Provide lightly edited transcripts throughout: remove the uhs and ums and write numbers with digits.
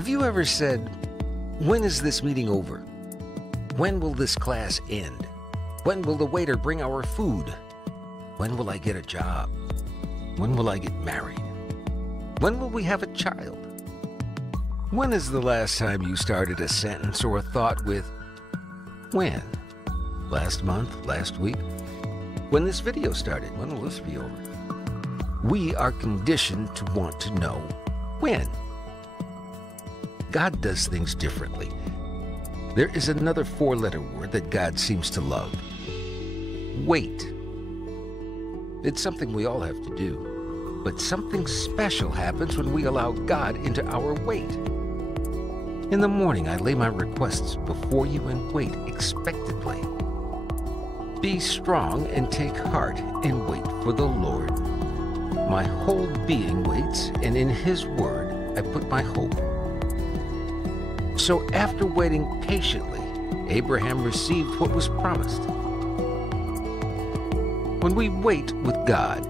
Have you ever said, when is this meeting over? When will this class end? When will the waiter bring our food? When will I get a job? When will I get married? When will we have a child? When is the last time you started a sentence or a thought with, when? Last month? Last week? When this video started? When will this be over? We are conditioned to want to know when. God does things differently. There is another four-letter word that God seems to love. Wait. It's something we all have to do, but something special happens when we allow God into our wait. In the morning, I lay my requests before you and wait expectantly. Be strong and take heart and wait for the Lord. My whole being waits, and in His word I put my hope. So after waiting patiently, Abraham received what was promised. When we wait with God,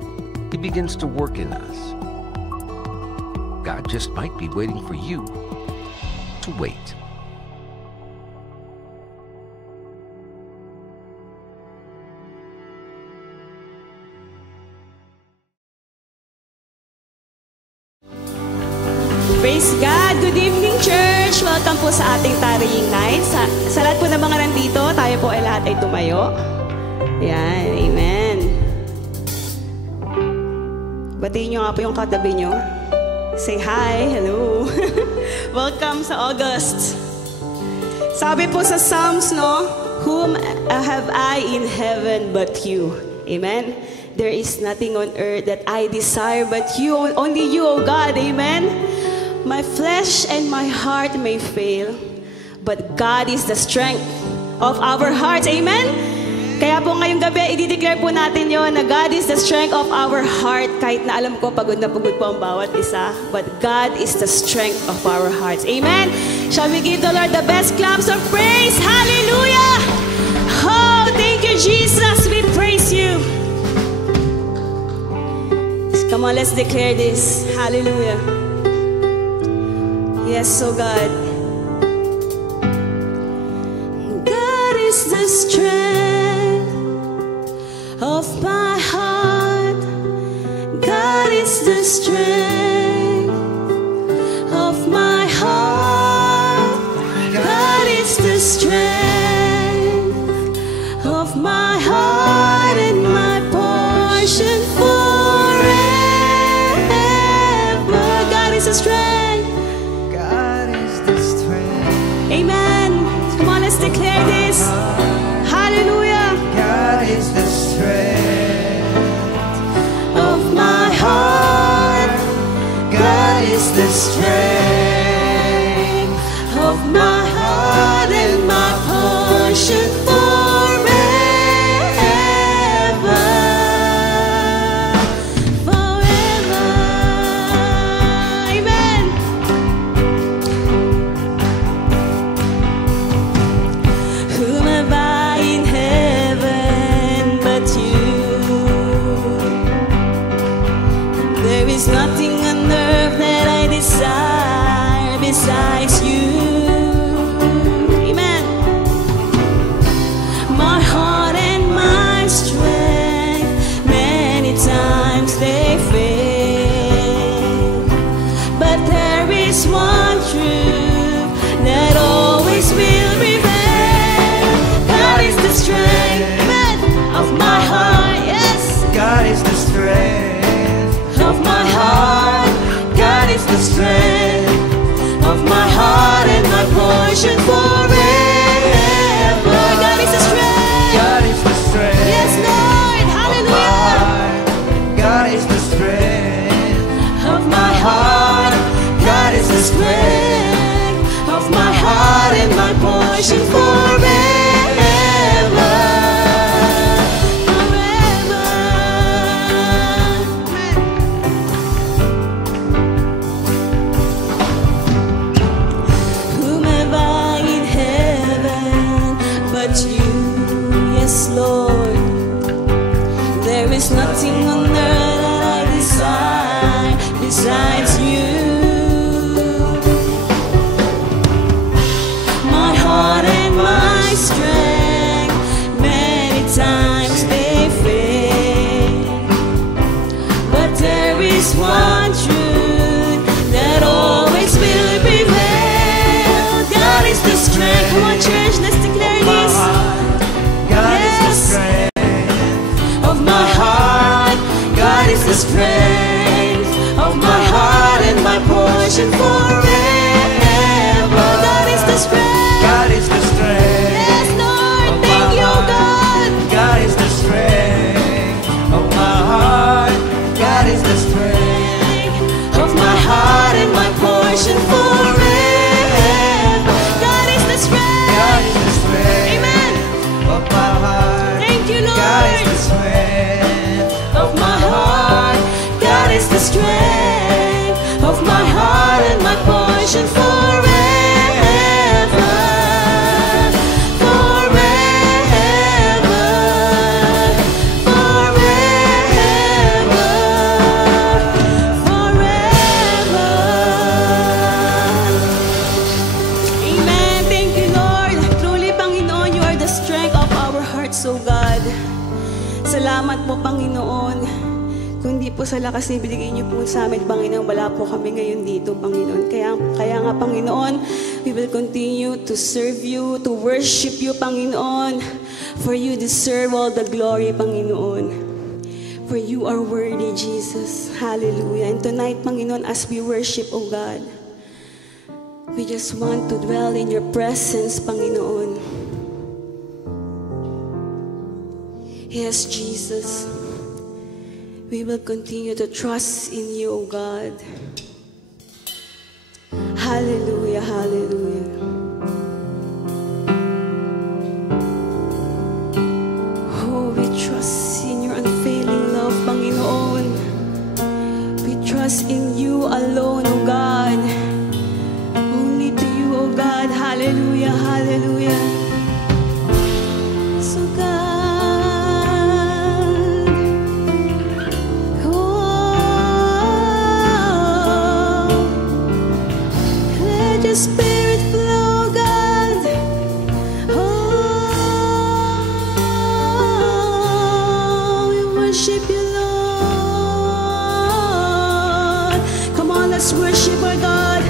He begins to work in us. God just might be waiting for you to wait. Praise God! Good evening, church! Welcome po sa ating tarrying night. Sa lahat po ng mga nandito, tayo po ay lahat ay tumayo. Yan, amen. Batiin nyo nga po yung katabi nyo. Say hi, hello. Welcome sa August. Sabi po sa Psalms, no? Whom have I in heaven but you? Amen? There is nothing on earth that I desire but you, only you, O God. Amen? My flesh and my heart may fail, but God is the strength of our hearts. Amen? Kaya po ngayong gabi, i-declare po natin yon na God is the strength of our heart. Kahit na alam ko, pagod na pagod po ang bawat isa. But God is the strength of our hearts. Amen? Shall we give the Lord the best claps of praise? Hallelujah! Oh, thank you, Jesus. We praise you. Come on, let's declare this. Hallelujah. Yes, so God. God is the strength of my heart. God is the strength of my heart. God is the strength of my heart and my portion forever. God is the strength. Amen. Come on, let's declare this. Hallelujah. God is the strength of my heart. God is the strength of my heart and my portion forever. Forever. Amen. Whom have I in heaven but you? There is nothing on earth that I desire besides you. Amen. My heart and my strength, many times they fail, but there is one truth that always will prevail. God is the strength of my heart, yes. God is the strength of my heart. God is the strength of my heart and my portion forever. God is the strength. God is the strength. Yes, Lord. Hallelujah. God is the strength of my heart. God is the strength of my heart and my portion forever. Whom have I in heaven but you? Yes, Lord. There is nothing on earth that I desire besides you. Salamat po, Panginoon. Kung di po sa lakas na ibigay niyo po sa amin, Panginoon, wala po kami ngayon dito, Panginoon. Kaya nga, Panginoon, we will continue to serve you, to worship you, Panginoon. For you deserve all the glory, Panginoon. For you are worthy, Jesus. Hallelujah. And tonight, Panginoon, as we worship, O God, we just want to dwell in your presence, Panginoon. Yes, Jesus. We will continue to trust in you, O God. Hallelujah, hallelujah. Oh, we trust in your unfailing love, Panginoon. We trust in you alone, O God. Only to you, O God. Hallelujah, hallelujah. So God, your spirit flow, God. Oh, we worship you, Lord. Come on, let's worship our God.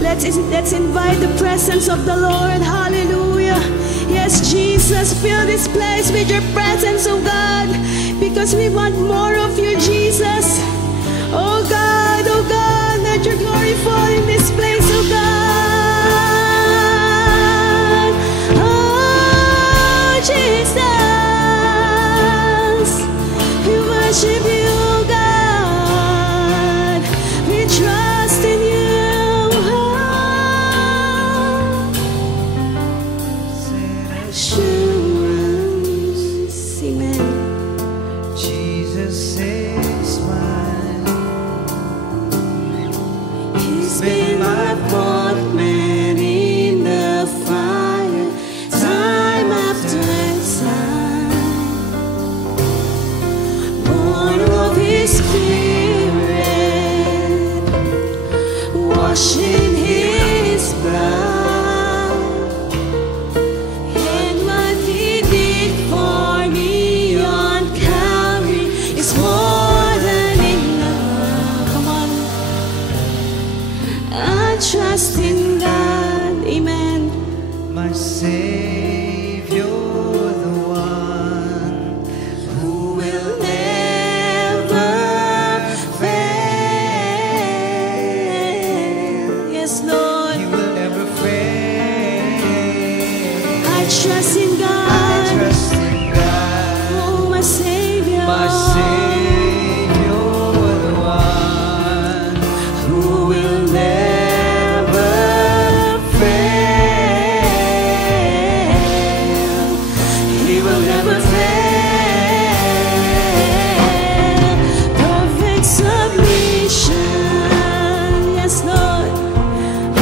Let's invite the presence of the Lord. Hallelujah. Yes, Jesus, fill this place with your presence, oh God, because we want more of you, Jesus. Oh God, let your glory fall in this place, oh God. Jesus, we worship you, oh God. We trust in you. Assurance, amen. Jesus is mine. He's been my fourth man in the fire, time after time. Born of His Spirit, washed in His blood, and what He did for me on Calvary is more than enough. Come on. I trust in God, amen. My Savior, the one Who will never fail. Yes, Lord. He will never fail. I trust in I God. trust in God, Oh, my Savior. my Savior, the one Who will never fail. He will never fail. Perfect submission. Yes, Lord.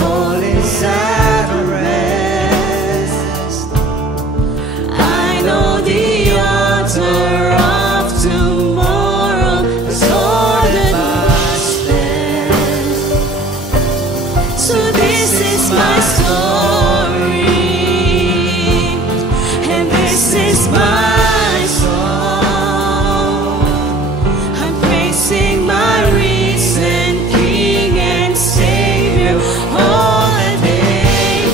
all is at rest. I know the author of tomorrow has ordered my steps. So this is my story, and this is my song. I'm praising my risen King and Savior all the day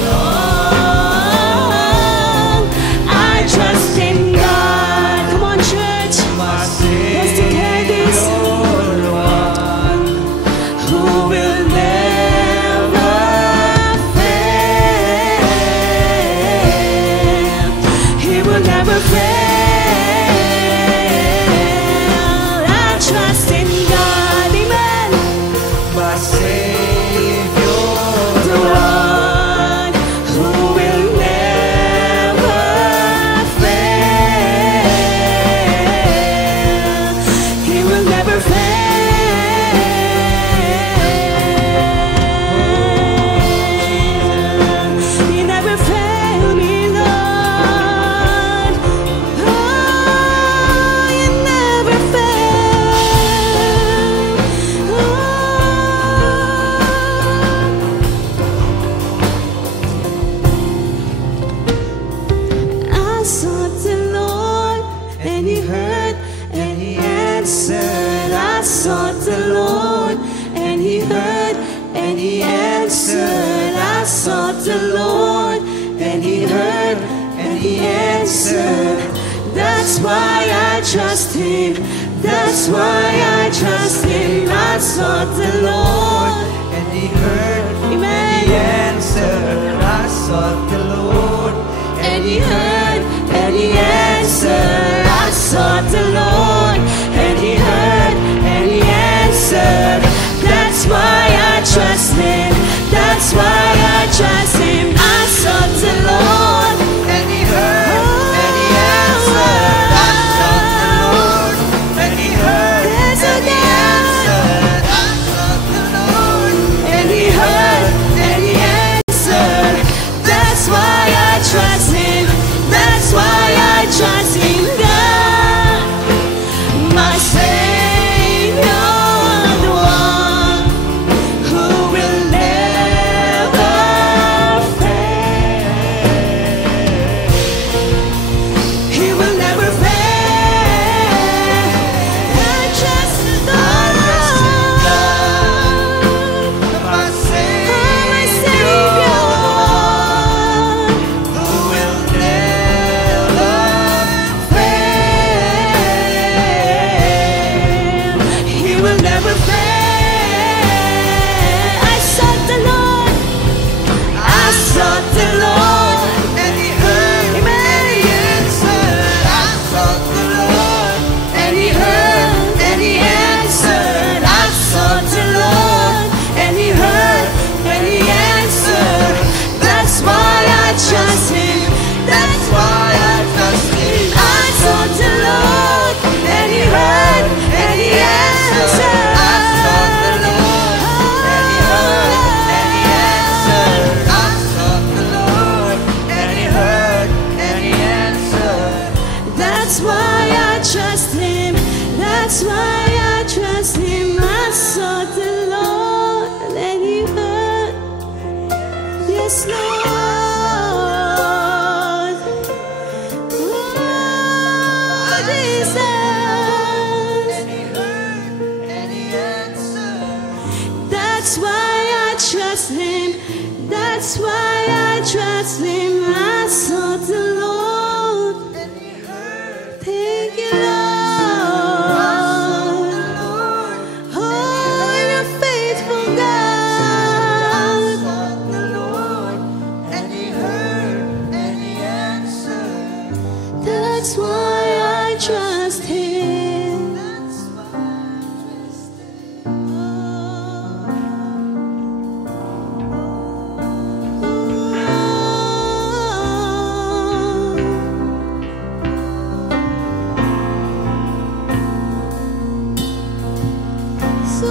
long. I trust in God. Come on, church. My Let's declare this. Savior, the one Who will never fail. Lord, and He heard and He answered. That's why I trust Him. That's why I trust Him. I sought the Lord, and He heard, Amen. and He answered. I sought the Lord, And He heard and He answered. I sought the Lord, and He heard and He answered. That's why I trust Him. That's why I trust Him. I sought the Lord, and He heard, and He answered. I sought the Lord, and He heard, Yes, and He again. answered. I sought the Lord, and He heard and He answered. That's why I trust Him. That's why I trust Him. God, my Savior, the one who will never fail. He will never fail. I trust the Lord, my my Savior, Savior, who will never fail. He will never fail. I sought the Lord. I sought the Lord. and He heard, Amen. and He answered. I sought the Lord, And He heard and He answered. I sought the Lord, and He heard and He answered. That's why I trust Him. That's why I trust Him. I sought the Lord, and He heard and He answered. I sought the Lord, and He heard, and He answered. I sought the Lord, and He heard, and He answered. That's why I trust Him. That's why I trust Him. I sought the Lord, and He heard. Yes, Lord. Oh, Jesus. And He heard, and He answered. That's why I trust Him. That's why I trust Him. I sought the Lord. And He heard, Thank you, Lord. Lord, Oh, you're faithful, God. sought the Lord, and He heard, and He answered. That's why I trust Him. That's why So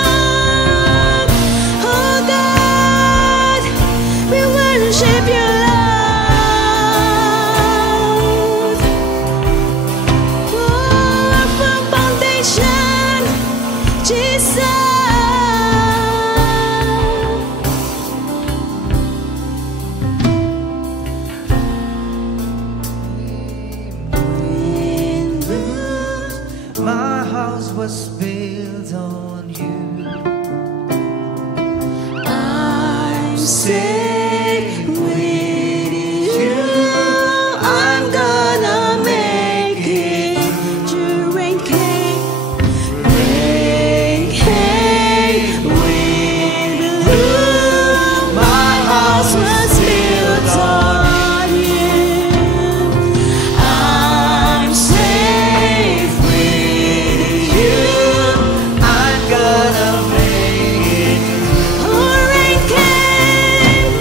God, oh God, we worship Your love. Oh, from foundation, Jesus. my house was built on You. I'm safe with You. I'm gonna make it through rain came, wind blew. My house was built on You. I'm safe with You. I'm gonna make it. Oh, rain came,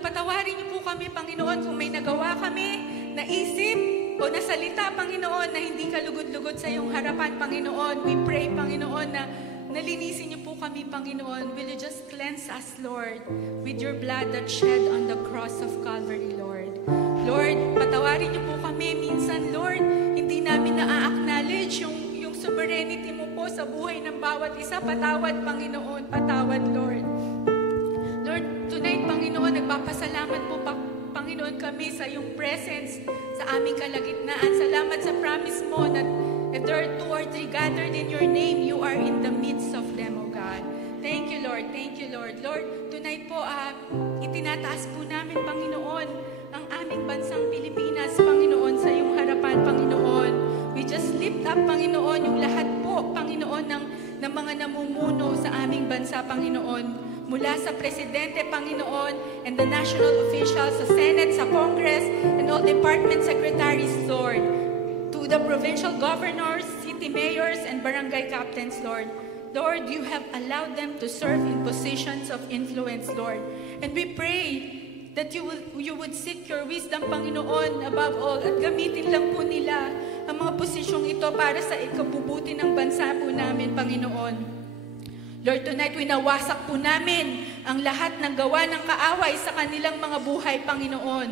patawarin niyo po kami, Panginoon, kung may nagawa kami, naisip o nasalita, Panginoon, na hindi kalugod-lugod sa iyong harapan, Panginoon. We pray, Panginoon, na nalinisin niyo po kami, Panginoon. Will you just cleanse us, Lord, with your blood that shed on the cross of Calvary, Lord. Lord, patawarin niyo po kami. Minsan, Lord, hindi namin na-acknowledge yung sovereignty mo po sa buhay ng bawat isa. Patawad, Panginoon. Patawad, Lord. Lord, tonight, Panginoon, nagpapasalamat po, Panginoon, kami sa iyong presence sa aming kalagitnaan. Salamat sa promise mo na if there are 2 or 3 gathered in your name, you are in the midst of them, O God. Thank you, Lord. Thank you, Lord. Lord, tonight po, itinataas po namin, Panginoon, ang aming bansang Pilipinas, Panginoon, sa iyong harapan, Panginoon. We just lift up, Panginoon, yung lahat po, Panginoon, ng mga namumuno sa aming bansa, Panginoon. Mula sa Presidente, Panginoon, and the national officials, sa Senate, sa Congress, and all department secretaries, Lord. To the provincial governors, city mayors, and barangay captains, Lord. Lord, you have allowed them to serve in positions of influence, Lord. And we pray that you would seek your wisdom, Panginoon, above all, at gamitin lang po nila ang mga posisyong ito para sa ikabubuti ng bansa po namin, Panginoon. Lord, tonight, winawasak po namin ang lahat ng gawa ng kaaway sa kanilang mga buhay, Panginoon.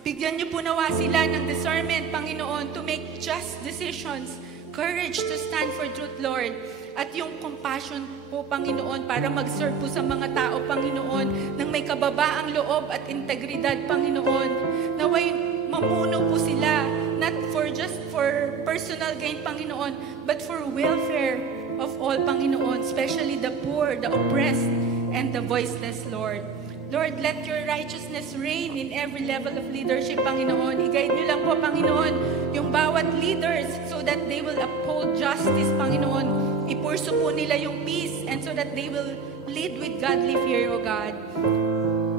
Bigyan niyo po nawa sila ng discernment, Panginoon, to make just decisions, courage to stand for truth, Lord, at yung compassion po, Panginoon, para mag-serve po sa mga tao, Panginoon, ng may kababaang loob at integridad, Panginoon. Naway mamuno po sila, not just for personal gain, Panginoon, but for welfare of all, Panginoon, especially the poor, the oppressed, and the voiceless, Lord. Lord, let your righteousness reign in every level of leadership, Panginoon. I-guide niyo lang po, Panginoon, yung bawat leaders so that they will uphold justice, Panginoon. Ipurso po nila yung peace and so that they will lead with godly fear, O God.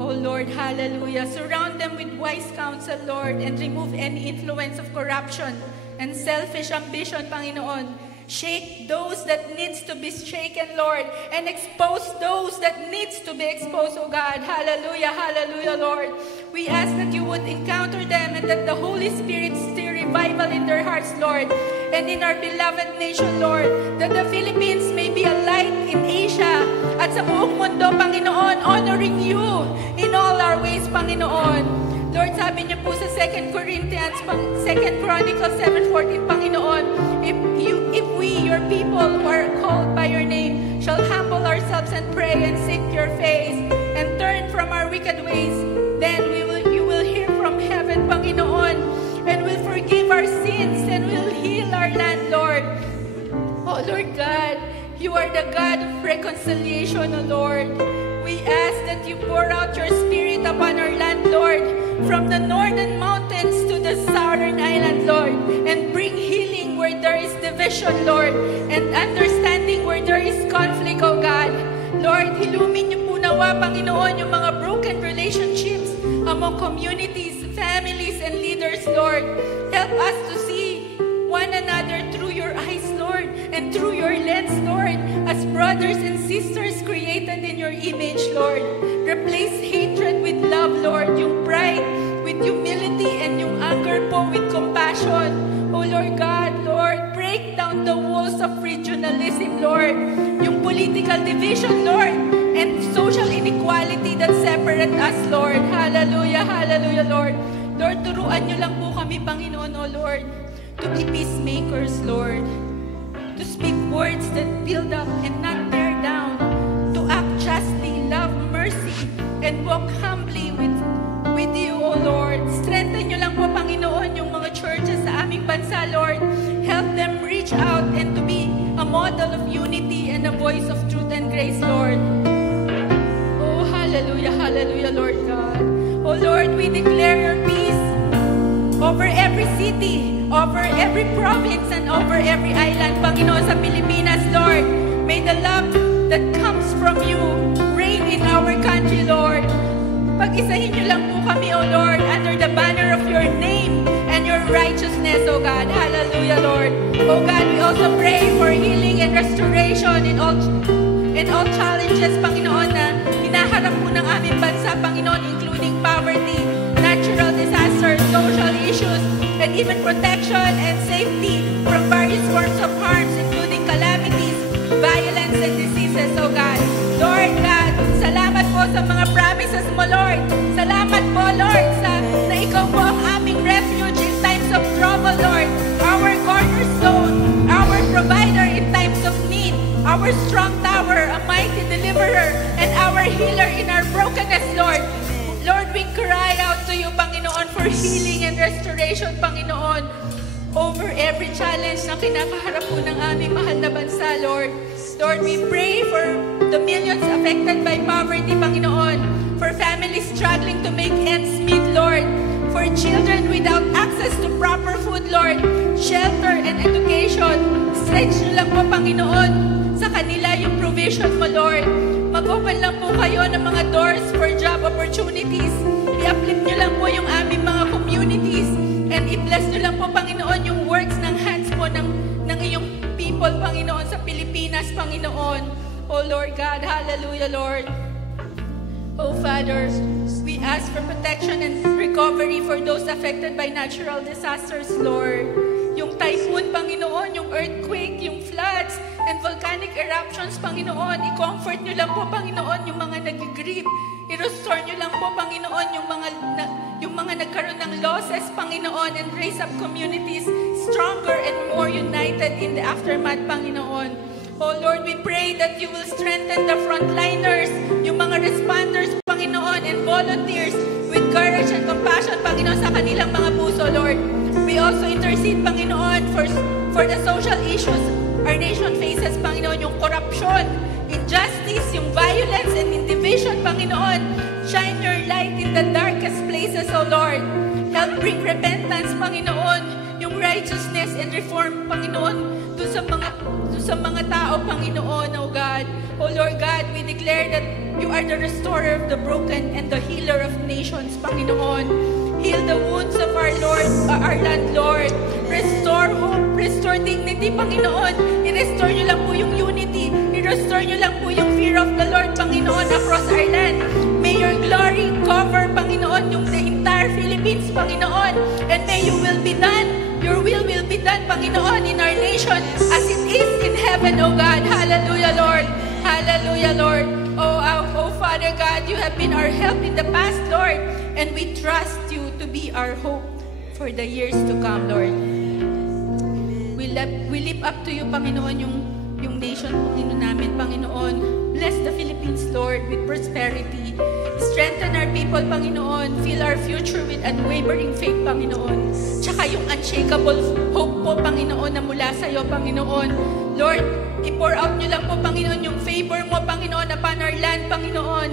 Oh Lord, hallelujah. Surround them with wise counsel, Lord, and remove any influence of corruption and selfish ambition, Panginoon. Shake those that needs to be shaken, Lord, and expose those that needs to be exposed, oh God. Hallelujah, hallelujah, Lord. We ask that you would encounter them and that the Holy Spirit stir revival in their hearts, Lord, and in our beloved nation, Lord, that the Philippines may be a light in Asia at sa buong mundo, Panginoon, honoring you in all our ways, Panginoon. Lord, sabi niyo po sa 2 Corinthians, 2 Chronicles 7:14, Panginoon, if we, your people who are called by your name, shall humble ourselves and pray and seek your face and turn from our wicked ways, then you will hear from heaven, Panginoon, and will forgive our sins and will heal our land, Lord. Oh, Lord God, you are the God of reconciliation, O Lord. We ask that you pour out your Spirit upon our land, Lord, from the northern mountains to the southern island, Lord, and bring healing where there is division, Lord, and understanding where there is conflict, O God. Lord, hilumin niyo po nawa, Panginoon, yung mga broken relationships among communities, families, and leaders, Lord. Help us to see one another through your eyes, Lord, and through your lens, Lord, as brothers and sisters created in your image, Lord. Replace hatred with love, Lord, yung pride with humility, and yung anger po with compassion. Oh, Lord God, Lord, break down the walls of regionalism, Lord, yung political division, Lord, and social inequality that separate us, Lord. Hallelujah, hallelujah, Lord. Lord, turuan niyo lang po kami, Panginoon, oh Lord, to be peacemakers, Lord, to speak words that build up and not tear down, to act justly, love mercy, and walk humbly with you, O Lord. Strengthen niyo lang po, Panginoon, yung mga churches sa aming bansa, Lord. Help them reach out and to be a model of unity and a voice of truth and grace, Lord. Oh, hallelujah, hallelujah, Lord God. Oh, Lord, we declare your peace over every city, over every province, and over every island, Panginoon, sa Pilipinas, Lord. May the love that comes from you reign in our country, Lord. Pag-isahin niyo lang po kami, O Lord, under the banner of your name and your righteousness, O God. Hallelujah, Lord. O God, we also pray for healing and restoration in all challenges, Panginoon, na hinaharap po ng aming bansa, Panginoon, including power and even protection and safety from various forms of harms, including calamities, violence, and diseases, O God. Lord God, salamat po sa mga promises mo, Lord. Salamat po, Lord, na ikaw po ang aming refuge in times of trouble, Lord. Our cornerstone, our provider in times of need, our strong tower, a mighty deliverer, and our healer in our brokenness, Lord. Lord, we cry out to you, Panginoon, for healing and restoration, Panginoon, over every challenge na kinakaharap po ng aming mahal na bansa, Lord. Lord, we pray for the millions affected by poverty, Panginoon, for families struggling to make ends meet, Lord, for children without access to proper food, Lord, shelter and education. Stretch nyo lang po, Panginoon, sa kanila yung provision mo, Lord. Mag-open lang po kayo ng mga doors for job opportunities. I-uplift nyo lang po yung aming mga communities. And i-bless nyo lang po, Panginoon, yung works ng hands po ng iyong people, Panginoon, sa Pilipinas, Panginoon. Oh, Lord God, hallelujah, Lord. Oh, Father, we ask for protection and recovery for those affected by natural disasters, Lord. Yung typhoon, Panginoon, yung earthquake, yung floods, and volcanic eruptions, Panginoon, i-comfort nyo lang po, Panginoon, yung mga nag-grieve. I-restore nyo lang po, Panginoon, yung mga nagkaroon ng losses, Panginoon, and raise up communities stronger and more united in the aftermath, Panginoon. Oh Lord, we pray that you will strengthen the frontliners, yung mga responders, Panginoon, and volunteers with courage and compassion, Panginoon, sa kanilang mga puso, Lord. We also intercede, Panginoon, for the social issues our nation faces, Panginoon, yung corruption, injustice, yung violence, and division, Panginoon. Shine your light in the darkest places, O Lord. Help bring repentance, Panginoon, yung righteousness and reform, Panginoon, dun sa mga tao, Panginoon, O God. O Lord God, we declare that you are the restorer of the broken and the healer of nations, Panginoon. Heal the wounds of our land, Lord. Restore hope, restore dignity, Panginoon. I-restore nyo lang po yung unity. I-restore nyo lang po yung fear of the Lord, Panginoon, across our land. May your glory cover, Panginoon, yung the entire Philippines, Panginoon. And may your will be done. Your will be done, Panginoon, in our nation as it is in heaven, O God. Hallelujah, Lord. Hallelujah, Lord. Oh, Father God, you have been our help in the past, Lord. And we trust you to be our hope for the years to come, Lord. We lift up to you, Panginoon, yung nation, Panginoon namin, Panginoon. Bless the Philippines, Lord, with prosperity. Strengthen our people, Panginoon. Fill our future with unwavering faith, Panginoon. Tsaka yung unshakable hope po, Panginoon, na mula sa iyo, Panginoon. Lord, i-pour out nyo lang po, Panginoon, yung favor mo, Panginoon, upon our land, Panginoon.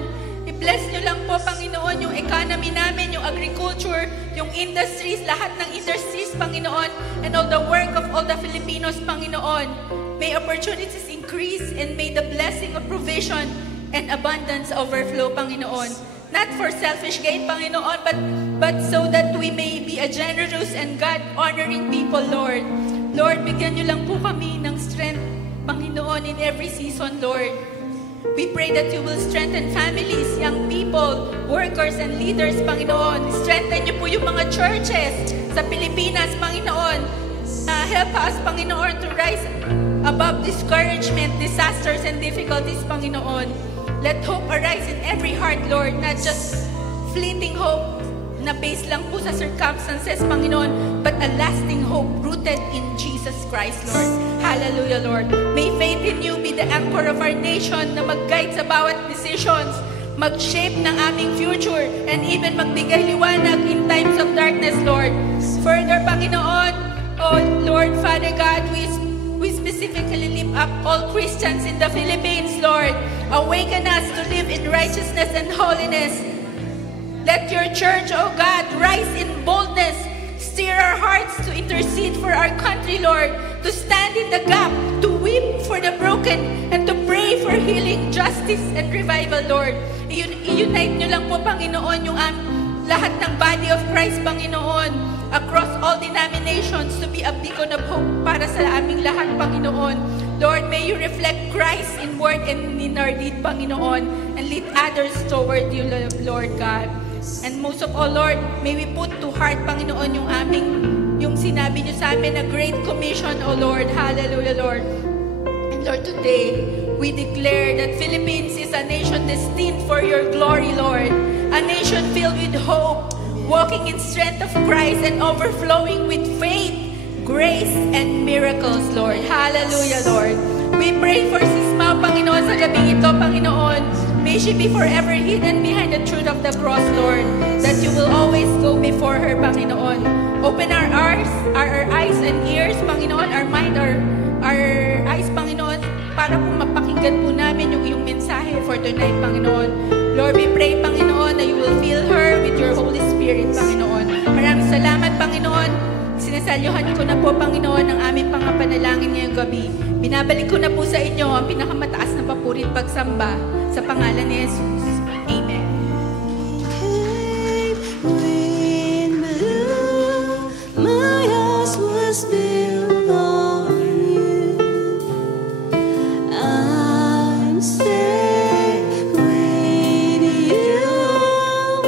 I-bless nyo lang po, Panginoon, yung economy namin, yung agriculture, yung industries, lahat ng industries, Panginoon, and all the work of all the Filipinos, Panginoon. May opportunities increase and may the blessing of provision and abundance overflow, Panginoon. Not for selfish gain, Panginoon, but so that we may be a generous and God-honoring people, Lord. Lord, bigyan nyo lang po kami ng strength, Panginoon, in every season, Lord. We pray that you will strengthen families, young people, workers, and leaders, Panginoon. Strengthen niyo po yung mga churches sa Pilipinas, Panginoon. Help us, Panginoon, to rise above discouragement, disasters, and difficulties, Panginoon. Let hope arise in every heart, Lord, not just fleeting hope na based lang po sa circumstances, Panginoon, but a lasting hope rooted in Jesus Christ, Lord. Hallelujah, Lord. May faith in you be the anchor of our nation na mag-guide sa bawat decisions, mag-shape ng aming future, and even magbigay liwanag in times of darkness, Lord. Further, Panginoon, oh Lord, Father God, we specifically lift up all Christians in the Philippines, Lord. Awaken us to live in righteousness and holiness. Let your church, oh God, rise in boldness. Stir our hearts to intercede for our country, Lord. To stand in the gap, to weep for the broken, and to pray for healing, justice, and revival, Lord. I-unite nyo lang po, Panginoon, yung lahat ng body of Christ, Panginoon, across all denominations to be a beacon of hope para sa aming lahat, Panginoon. Lord, may you reflect Christ in word and in our deed, Panginoon, and lead others toward you, Lord God. And most of all, Lord, may we put to heart, Panginoon, yung sinabi niyo sa amin na Great Commission, O Lord. Hallelujah, Lord. And Lord, today, we declare that Philippines is a nation destined for your glory, Lord. A nation filled with hope, walking in strength of Christ and overflowing with faith, grace, and miracles, Lord. Hallelujah, Lord. We pray for Sis Mau, Panginoon, sa gabi ito, Panginoon. May she be forever hidden behind the truth of the cross, Lord, that you will always go before her, Panginoon. Open our eyes and ears, Panginoon, our mind, our eyes, Panginoon, para po mapakinggan po namin yung iyong mensahe for tonight, Panginoon. Lord, we pray, Panginoon, that you will fill her with your Holy Spirit, Panginoon. Maraming salamat, Panginoon. Sinasalyohan ko na po, Panginoon, ang aming pangapanalangin ngayong gabi. Binabalik ko na po sa inyo ang pinakamataas na papuri at pagsamba sa pangalan ni Jesus. Amen. Wind blew, my house was built on you. I'm staying with you.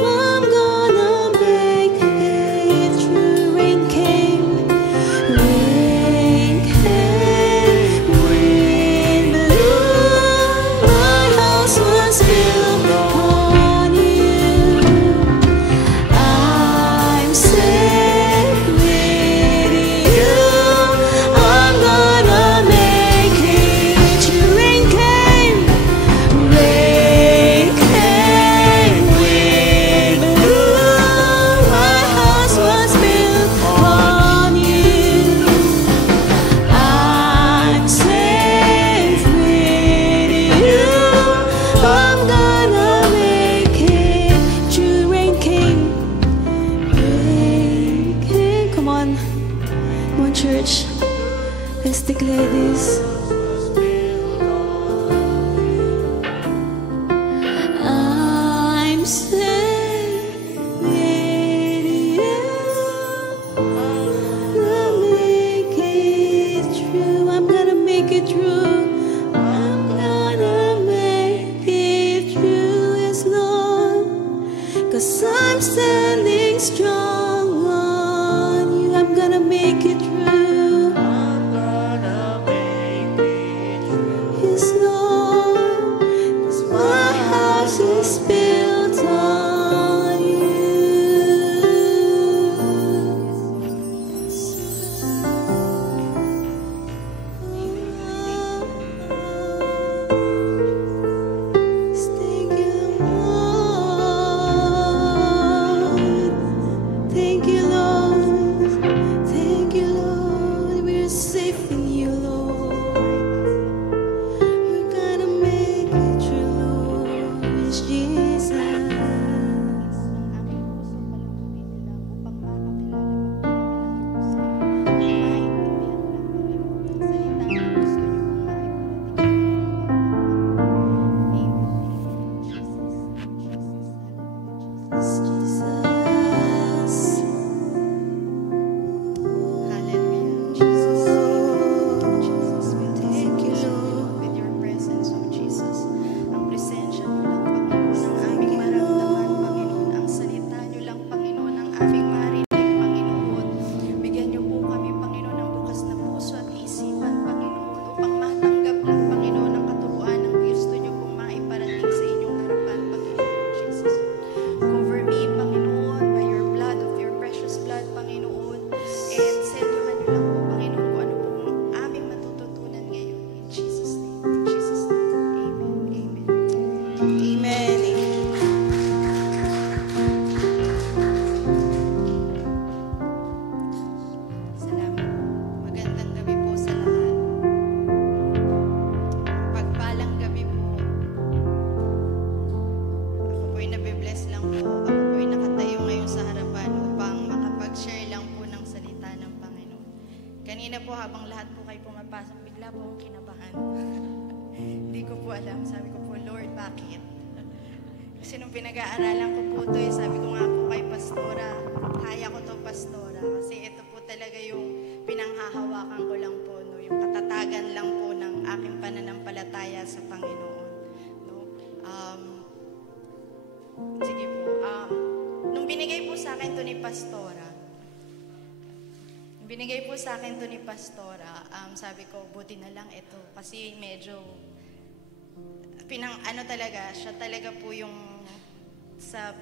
I'm gonna make it through. Rain came, wind blew. My house was built on you. I'm safe with you. I'm gonna make it through. Rain came, wind blew. My house was built on you. I'm safe with you. I'm gonna make it through. Rain came, come on, church. Let's declare this. I'm safe with you. I'm gonna make it through. I'm gonna make it through. I'm gonna make it through. Yes, Lord. 'Cause I'm standing strong on you. I'm gonna make it through. I'm gonna make it through. Yes, Lord. 'Cause my house is built on you. Thank you, Lord. Thank you, Lord. Thank you, Lord. We're safe in you, Lord. We're gonna make it through, Lord. It's Jesus. It's Jesus. Hallelujah, Jesus. Jesus, we Thank you, thank you Lord. with your presence, O Jesus. Ang presensya niyo lang, Panginoon, ang aming maramdaman, Panginoon. Ang salita niyo lang, Panginoon, ang aming marinig, Panginoon. Bigyan niyo po kami, Panginoon, ng bukas na puso at isipan, Panginoon, upang matanggap lang, Panginoon, ang katuruan ng Kristo niyo pong maiparating sa inyong harapan, Panginoon Jesus. Cover me, Panginoon, by your blood, of your precious blood, Panginoon. And sendohan niyo lang po, Panginoon, kung ano pong aming matututunan ngayon. In Jesus' name. In Jesus' name. Amen. Amen. Amen. Salamat. Magandang gabi po sa lahat. Pagpalang gabi po. Ako po'y nabibless lang po. Ako po'y nakatayo ngayon sa harapan upang makapag-share lang po ng salita ng Panginoon. Kanina po habang lahat po kayo pumapasok, bigla po akong kinabahan. Hindi ko po alam. Sabi ko po, Lord, bakit? Kasi nung pinag-aaralan ko po ito, sabi ko nga po kay Pastora, kaya ko to, Pastora. Kasi ito po talaga yung pinanghahawakan ko lang po, no? Yung katatagan lang po ng aking pananampalataya sa Panginoon. No? Sige po. Nung binigay po sa akin to ni Pastora, Binigay po sa akin to ni Pastora. Sabi ko, buti na lang ito. Kasi medyo, talaga, siya talaga po yung sa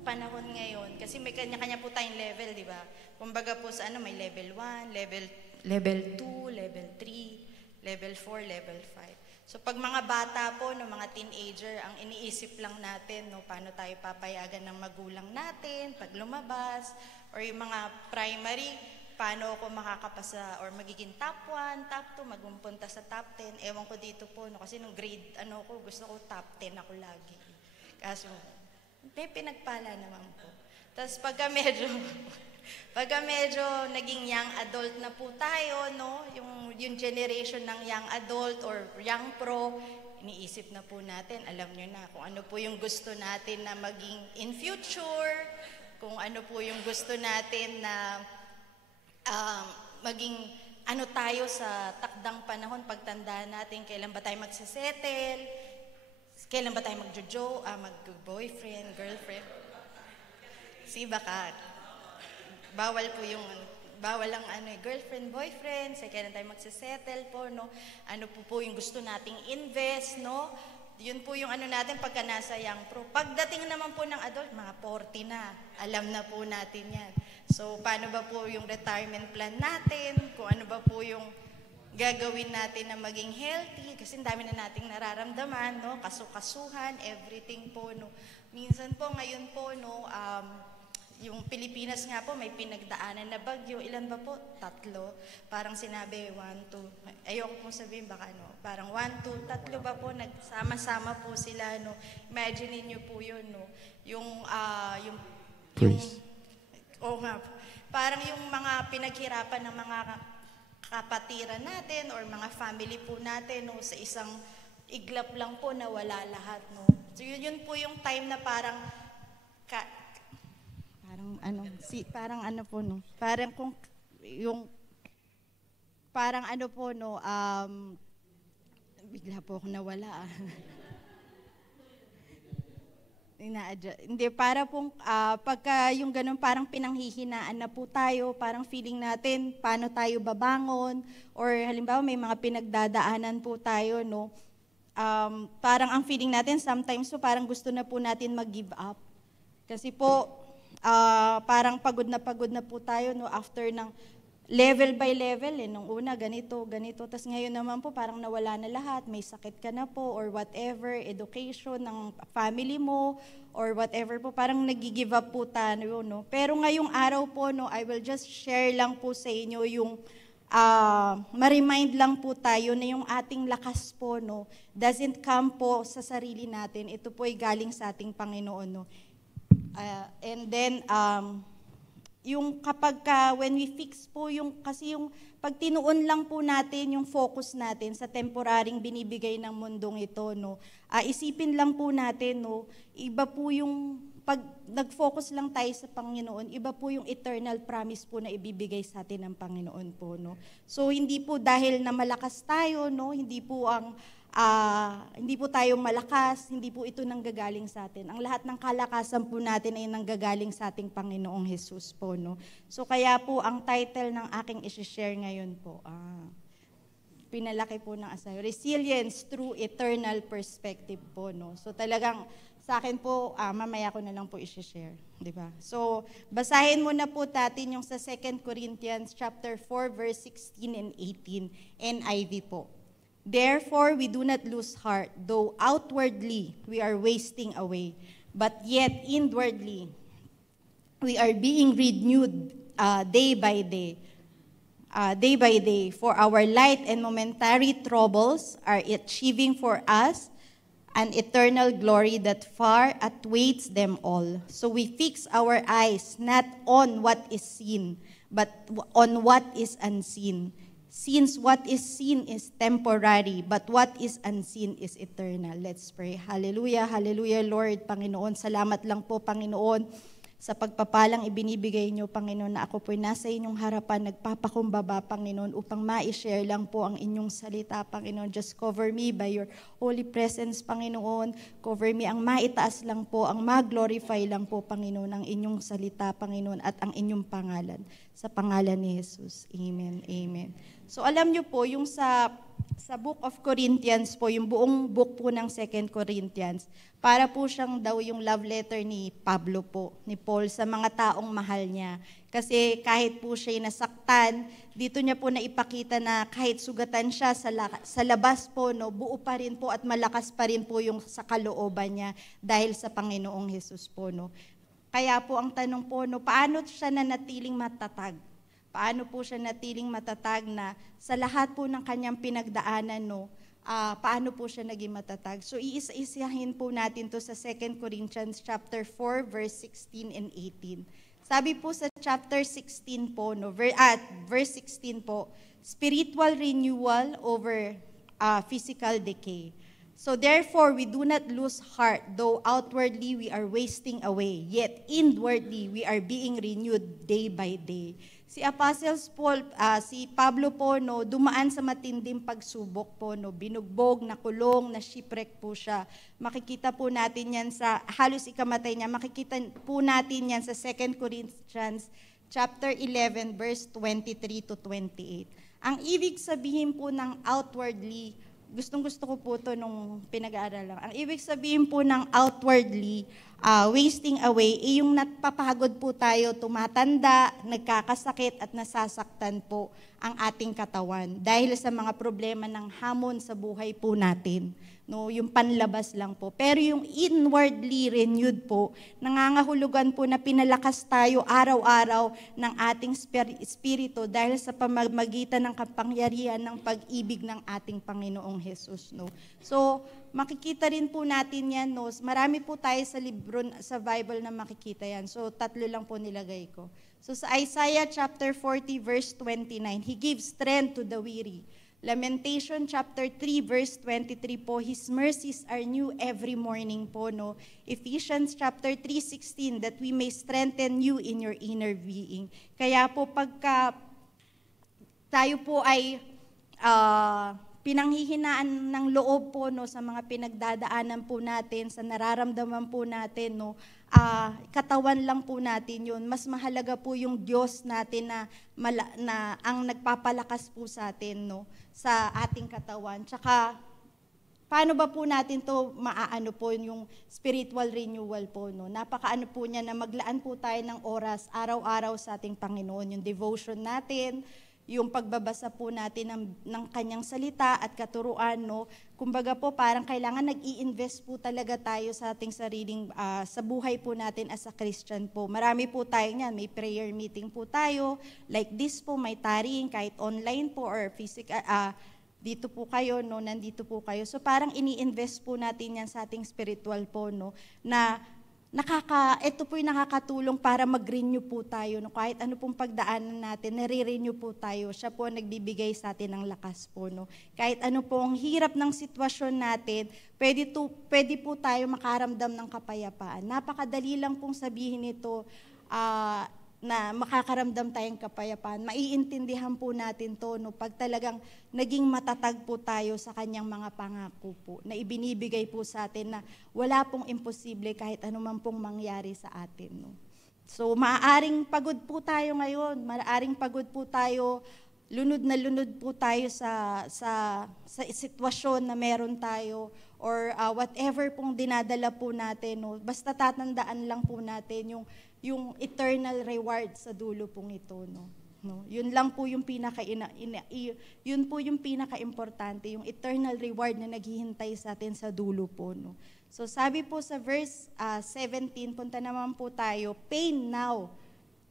panahon ngayon. Kasi may kanya-kanya po tayong level, di ba? Kumbaga po sa may level 1, level 2, level 3, level 4, level 5. So pag mga bata po, no, mga teenager, ang iniisip lang natin, no, paano tayo papayagan ng magulang natin pag lumabas, or yung mga primary, paano ako makakapasa or magiging top 1, top 2, magpupunta sa top 10. Ewan ko dito po, no, kasi nung grade, gusto ko top 10 ako lagi. Kaso, may pinagpala naman po. Tapos pagka medyo naging young adult na po tayo, no, yung generation ng young adult or young pro, iniisip na po natin, alam nyo na, kung ano po yung gusto natin na maging in future, kung ano po yung gusto natin na maging tayo sa takdang panahon, pagtanda natin, kailan ba tayo magsisettle, kailan ba tayo mag-boyfriend, girlfriend. Baka bawal ang girlfriend, boyfriend, kailan tayo magsisettle po, no? Ano po yung gusto nating invest, no? Yun po yung natin pagka nasa young pro. Pagdating naman po ng adult, mga 40 na, alam na po natin yan. So, paano ba po yung retirement plan natin? Kung ano ba po yung gagawin natin na maging healthy? Kasi dami na nating nararamdaman, no? Kasukasuhan, everything po, no? Minsan po, ngayon po, no, yung Pilipinas nga po, may pinagdaanan na bagyo. Ilan ba po? 3. Parang sinabi, 1, 2. Ayoko pong sabihin, baka parang 1, 2, 3 ba po, nagsama-sama po sila, no? Imagine niyo po yun, no? Parang yung mga pinaghirapan ng mga kapatiran natin or mga family po natin, no, sa isang iglap lang po na wala lahat, no. So yun po yung time na parang bigla po ako nawala. Hindi, para pong pagka yung ganun parang pinanghihinaan na po tayo, parang feeling natin paano tayo babangon, or halimbawa may mga pinagdadaanan po tayo, no, parang ang feeling natin sometimes po parang gusto na po natin mag-give up. Kasi po parang pagod na po tayo, no, after ng level by level, nung una ganito, tapos ngayon naman po parang nawala na lahat, may sakit ka na po or whatever, education ng family mo or whatever po, parang nag-give up po tayo, no. Pero ngayong araw po, no, I will just share lang po sa inyo yung ma-remind lang po tayo na yung ating lakas po, no, doesn't come po sa sarili natin, ito po ay galing sa ating Panginoon, no. And then yung kapag when we fix po kasi yung pag tinuon lang po natin yung focus natin sa temporaring binibigay ng mundong ito, no, isipin lang po natin, no, iba po yung pag nag-focus lang tayo sa Panginoon, iba po yung eternal promise po na ibibigay sa atin ng Panginoon po, no. So hindi po dahil na malakas tayo, no, hindi po tayo malakas, hindi po ito nanggagaling sa atin. Ang lahat ng kalakasan po natin ay nanggagaling sa ating Panginoong Jesus po, no. So kaya po ang title ng aking i-share ngayon po, pinalaki po ng asayo, Resilience Through Eternal Perspective po, no. So talagang sa akin po, mamaya ko na lang po i-share, di ba? So basahin muna po natin yung sa 2 Corinthians chapter 4 verse 16 and 18, NIV po. Therefore, we do not lose heart, though outwardly we are wasting away, but yet inwardly we are being renewed day by day. For our light and momentary troubles are achieving for us an eternal glory that far outweighs them all. So we fix our eyes not on what is seen, but on what is unseen. Since what is seen is temporary, but what is unseen is eternal. Let's pray. Hallelujah, hallelujah, Lord, Panginoon. Salamat lang po, Panginoon, sa pagpapalang ibinibigay niyo, Panginoon, na ako po'y nasa inyong harapan, nagpapakumbaba, Panginoon, upang ma-share lang po ang inyong salita, Panginoon. Just cover me by your holy presence, Panginoon. Cover me, ang maitaas lang po, ang ma-glorify lang po, Panginoon, ang inyong salita, Panginoon, at ang inyong pangalan. Sa pangalan ni Jesus. Amen. Amen. So alam nyo po, yung sa Book of Corinthians po, yung buong book po ng 2 Corinthians, para po siyang daw yung love letter ni Pablo po, ni Paul, sa mga taong mahal niya. Kasi kahit po siya nasaktan, dito niya po naipakita na kahit sugatan siya sa labas po, no, buo pa rin po at malakas pa rin po yung sa kalooban niya dahil sa Panginoong Jesus po. No. Kaya po ang tanong po, no, paano siya nanatiling matatag? Paano po siya natiling matatag na sa lahat po ng kanyang pinagdaanan, no, paano po siya naging matatag? So iisa-isahin po natin to sa 2 Corinthians chapter 4, verse 16 and 18. Sabi po sa chapter 16 po, no, verse 16 po, spiritual renewal over physical decay. So therefore, we do not lose heart, though outwardly we are wasting away, yet inwardly we are being renewed day by day. Si Apostles Paul, si Pablo po, no, dumaan sa matinding pagsubok po, no, binugbog, nakulong, na shipwreck po siya. Makikita po natin yan sa, halos ikamatay niya, makikita po natin yan sa 2 Corinthians chapter 11, verse 23 to 28. Ang ibig sabihin po ng outwardly, gustong-gusto ko po ito nung pinag-aaral lang. Ang ibig sabihin po ng outwardly, wasting away, yung napapagod po tayo, tumatanda, nagkakasakit at nasasaktan po ang ating katawan dahil sa mga problema ng hamon sa buhay po natin. No, yung panlabas lang po. Pero yung inwardly renewed po, nangangahulugan po na pinalakas tayo araw-araw ng ating espiritu dahil sa pamamagitan ng kapangyarihan ng pag-ibig ng ating Panginoong Jesus. No? So, makikita rin po natin yan. No? Marami po tayo sa libro, sa Bible na makikita yan. So, 3 lang po nilagay ko. So, sa Isaiah chapter 40, verse 29, He gives strength to the weary. Lamentation chapter 3 verse 23 po, His mercies are new every morning po, no. Ephesians chapter 3:16, that we may strengthen you in your inner being. Kaya po pagka tayo po ay pinanghihinaan ng loob po, no, sa mga pinagdadaanan po natin, sa nararamdaman po natin, no, katawan lang po natin yun. Mas mahalaga po yung Diyos natin na ang nagpapalakas po sa atin, no, sa ating katawan. Tsaka, paano ba po natin to maaano po yung spiritual renewal po, no? Napakaano po niya na maglaan po tayo ng oras araw-araw sa ating Panginoon, yung devotion natin, yung pagbabasa po natin ng kanyang salita at katuruan, no? Kumbaga po, parang kailangan nag-i-invest po talaga tayo sa ating sariling, sa buhay po natin as a Christian po. Marami po tayo niyan, may prayer meeting po tayo, like this po, may taring, kahit online po or physical, dito po kayo, no? Nandito po kayo. So parang ini-invest po natin yan sa ating spiritual po, no? Na ito po yung nakakatulong para mag-renew po tayo. No? Kahit ano pong pagdaanan natin, nare-renew po tayo. Siya po ang nagbibigay sa atin ng lakas po. No? Kahit ano pong hirap ng sitwasyon natin, pwede po tayo makaramdam ng kapayapaan. Napakadali lang pong sabihin ito, na makakaramdam tayong kapayapaan. Maiintindihan po natin to, no, pag talagang naging matatag po tayo sa kanyang mga pangako po, na ibinibigay po sa atin na wala pong imposible kahit anuman pong mangyari sa atin. No. So maaaring pagod po tayo ngayon, maaaring pagod po tayo, lunod na lunod po tayo sa sitwasyon na meron tayo, or whatever pong dinadala po natin. No. Basta tatandaan lang po natin yung eternal reward sa dulo pong ito, no. No, yun lang po yung yun po yung pinaka-importante, yung eternal reward na naghihintay sa atin sa dulo po, no. So sabi po sa verse 17, punta naman po tayo, pain now,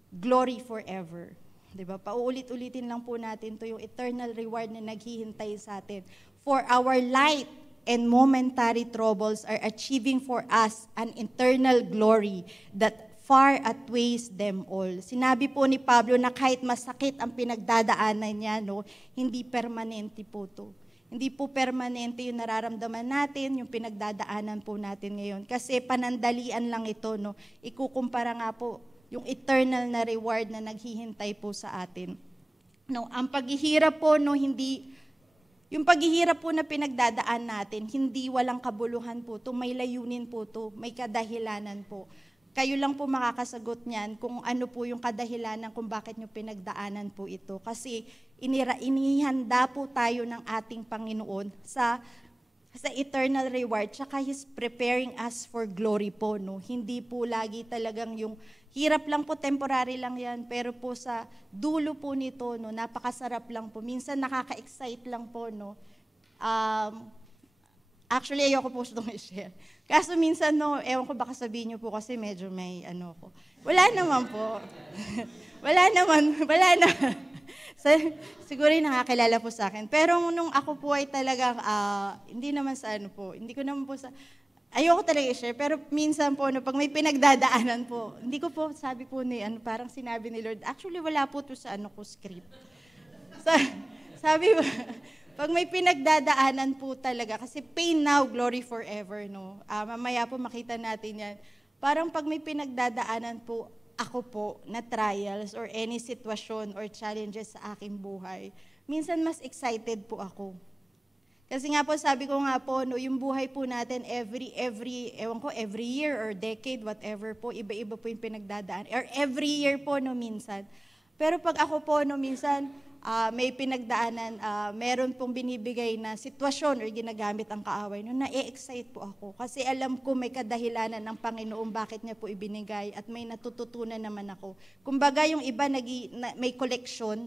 glory forever. 'Di ba? Pauulit-ulitin lang po natin to, yung eternal reward na naghihintay sa atin. For our light and momentary troubles are achieving for us an eternal glory that far outweighs them all. Sinabi po ni Pablo na kahit masakit ang pinagdadaanan niya, no, hindi permanente po to. Hindi po permanente yung nararamdaman natin, yung pinagdadaanan po natin ngayon. Kasi panandalian lang ito, no. Ikukumpara nga po yung eternal na reward na naghihintay po sa atin. No, ang paghihirap po, no, yung paghihirap po na pinagdadaan natin, hindi walang kabuluhan po to, may layunin po to, may kadahilanan po. kayo lang po makakasagot niyan kung ano po yung kadahilanan kung bakit nyo pinagdaanan po ito. Kasi inihanda po tayo ng ating Panginoon sa eternal reward, tsaka He's preparing us for glory po, no? Hindi po lagi talagang yung hirap lang po, temporary lang yan, pero po sa dulo po nito, no, napakasarap lang po. Minsan nakaka-excite lang po, no? Actually, ayoko po itong i-share. Kaso minsan, no, ewan ko baka sabihin niyo po kasi medyo may ano ko. Wala naman po. wala naman. Siguro yung nakakilala po sa akin. Pero nung ako po ay talagang, hindi naman sa ano po, hindi ko naman po sa, ayoko talaga i-share, pero minsan po, no, pag may pinagdadaanan po, hindi ko po, sabi po ni, parang sinabi ni Lord, actually wala po to sa ko script. Sabi po, pag may pinagdadaanan po talaga, kasi pain now, glory forever, no? Mamaya po makita natin yan. Parang pag may pinagdadaanan po, ako po, na trials or any sitwasyon or challenges sa aking buhay, minsan mas excited po ako. Kasi nga po, sabi ko nga po, no, yung buhay po natin every year or decade, whatever po, iba-iba po yung pinagdadaan. Or every year po, no, minsan. Pero pag ako po, no, minsan, may pinagdaanan, meron pong binibigay na sitwasyon or ginagamit ang kaaway, no, na-excite po ako. Kasi alam ko may kadahilanan ng Panginoon bakit niya po ibinigay at may natututunan naman ako. Kumbaga yung iba may collection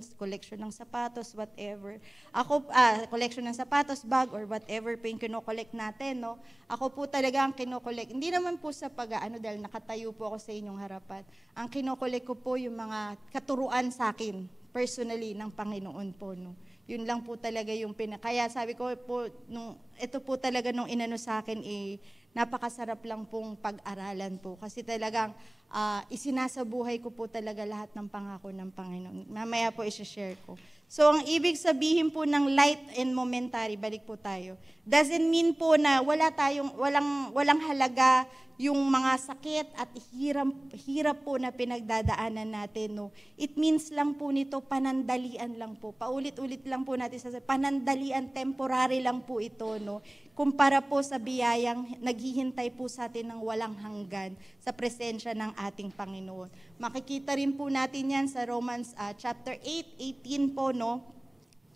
ng sapatos, whatever. Ako, collection ng sapatos, bag, or whatever po yung kinokollect natin, no. Ako po talaga ang kinokollect. Hindi naman po sa dahil nakatayo po ako sa inyong harapan. Ang kinokollect ko po yung mga katuruan sa akin, personally, ng Panginoon po, no. Yun lang po talaga yung kaya sabi ko po, ito po talaga nung inano sa akin, napakasarap lang pong pag-aralan po. Kasi talagang isinasabuhay ko po talaga lahat ng pangako ng Panginoon. Mamaya po i-share ko. So, ang ibig sabihin po ng light and momentary, balik po tayo, doesn't mean po na walang halaga yung mga sakit at hirap po na pinagdadaanan natin, no. It means lang po nito, panandalian lang po. Paulit-ulit lang po natin panandalian, temporary lang po ito, no. Kumpara po sa biyayang naghihintay po sa atin ng walang hanggan sa presensya ng ating Panginoon. Makikita rin po natin yan sa Romans chapter 8:18 po, no.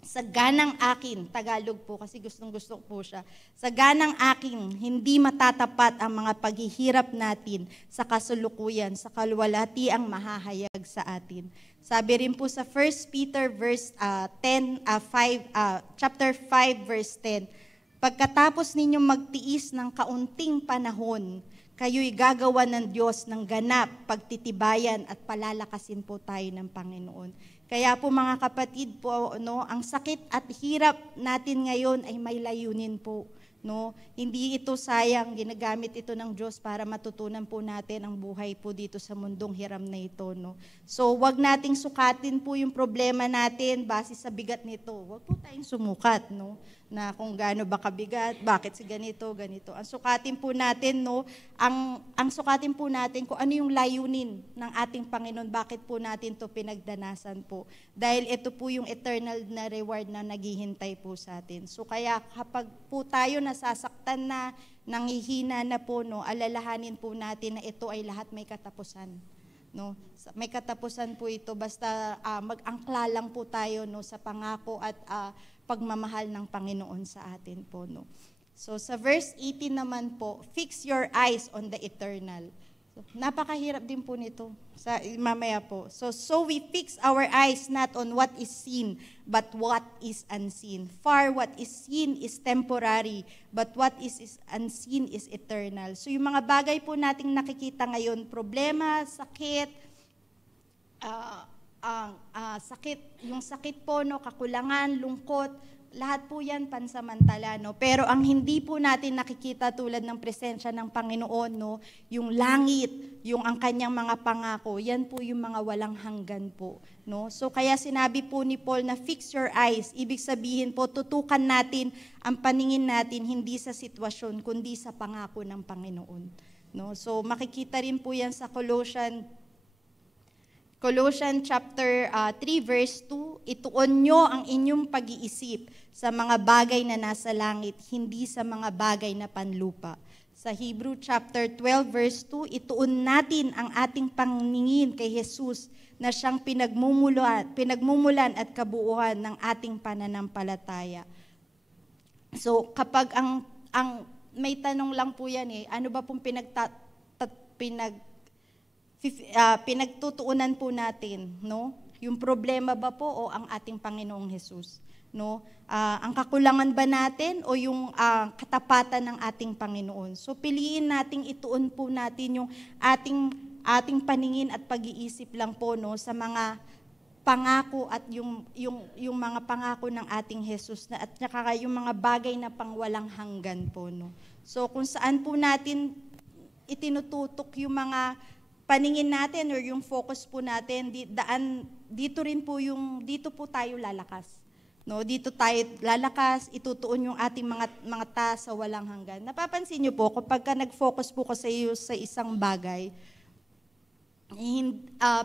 Sa ganang akin, Tagalog po kasi gustong-gusto po siya. Sa ganang akin, hindi matatapat ang mga paghihirap natin sa kasulukuyan, sa kalwalhati ang mahahayag sa atin. Sabi rin po sa 1 Peter chapter 5 verse 10, pagkatapos ninyong magtiis ng kaunting panahon, kayo'y gagawa ng Diyos ng ganap, pagtitibayan at palalakasin po tayo ng Panginoon. Kaya po mga kapatid po, no, ang sakit at hirap natin ngayon ay may layunin po, no. Hindi ito sayang, ginagamit ito ng Diyos para matutunan po natin ang buhay po dito sa mundong hiram na ito, no. So, wag nating sukatin po yung problema natin base sa bigat nito. Wag po tayong sumukat, no, na kung gaano ba kabigat, bakit si ganito. Ang sukatin po natin, no, ang sukatin po natin kung ano yung layunin ng ating Panginoon, bakit po natin to pinagdanasan po. Dahil ito po yung eternal na reward na naghihintay po sa atin. So kaya kapag po tayo nasasaktan na, nanghihina na po, no, alalahanin po natin na ito ay lahat may katapusan. No, may katapusan po ito, basta mag-angkla lang po tayo, no, sa pangako at pagmamahal ng Panginoon sa atin po, no. So sa verse 18 naman po, fix your eyes on the eternal. So, napakahirap din po nito sa mamaya po. So we fix our eyes not on what is seen, but what is unseen. For what is seen is temporary, but what is unseen is eternal. So yung mga bagay po nating nakikita ngayon, problema, sakit, yung sakit po, no, kakulangan, lungkot, lahat po yan pansamantala, no. Pero ang hindi po natin nakikita tulad ng presensya ng Panginoon, no, yung langit, yung ang kanyang mga pangako, yan po yung mga walang hanggan po, no. So kaya sinabi po ni Paul na fix your eyes, ibig sabihin po tutukan natin ang paningin natin hindi sa sitwasyon kundi sa pangako ng Panginoon, no. So makikita rin po yan sa Colossians chapter 3 verse 2, ituon nyo ang inyong pag-iisip sa mga bagay na nasa langit, hindi sa mga bagay na panlupa. Sa Hebrew chapter 12 verse 2, ituon natin ang ating paningin kay Jesus na siyang pinagmumulan at kabuuan ng ating pananampalataya. So kapag ang may tanong lang po yan ano ba pong pinagtutuunan po natin, no? Yung problema ba po o ang ating Panginoong Jesus, no? Ang kakulangan ba natin o yung katapatan ng ating Panginoon? So piliin nating ituon po natin yung ating paningin at pag-iisip lang po, no, sa mga pangako at yung mga pangako ng ating Jesus na at saka yung mga bagay na pangwalang hanggan po, no. So kung saan po natin itinututok yung mga paningin natin or yung focus po natin, dito po tayo lalakas. No, dito tayo lalakas, itutuon yung ating mga sa walang hanggan. Napapansin niyo po kapag nag-focus po kayo sa isang bagay,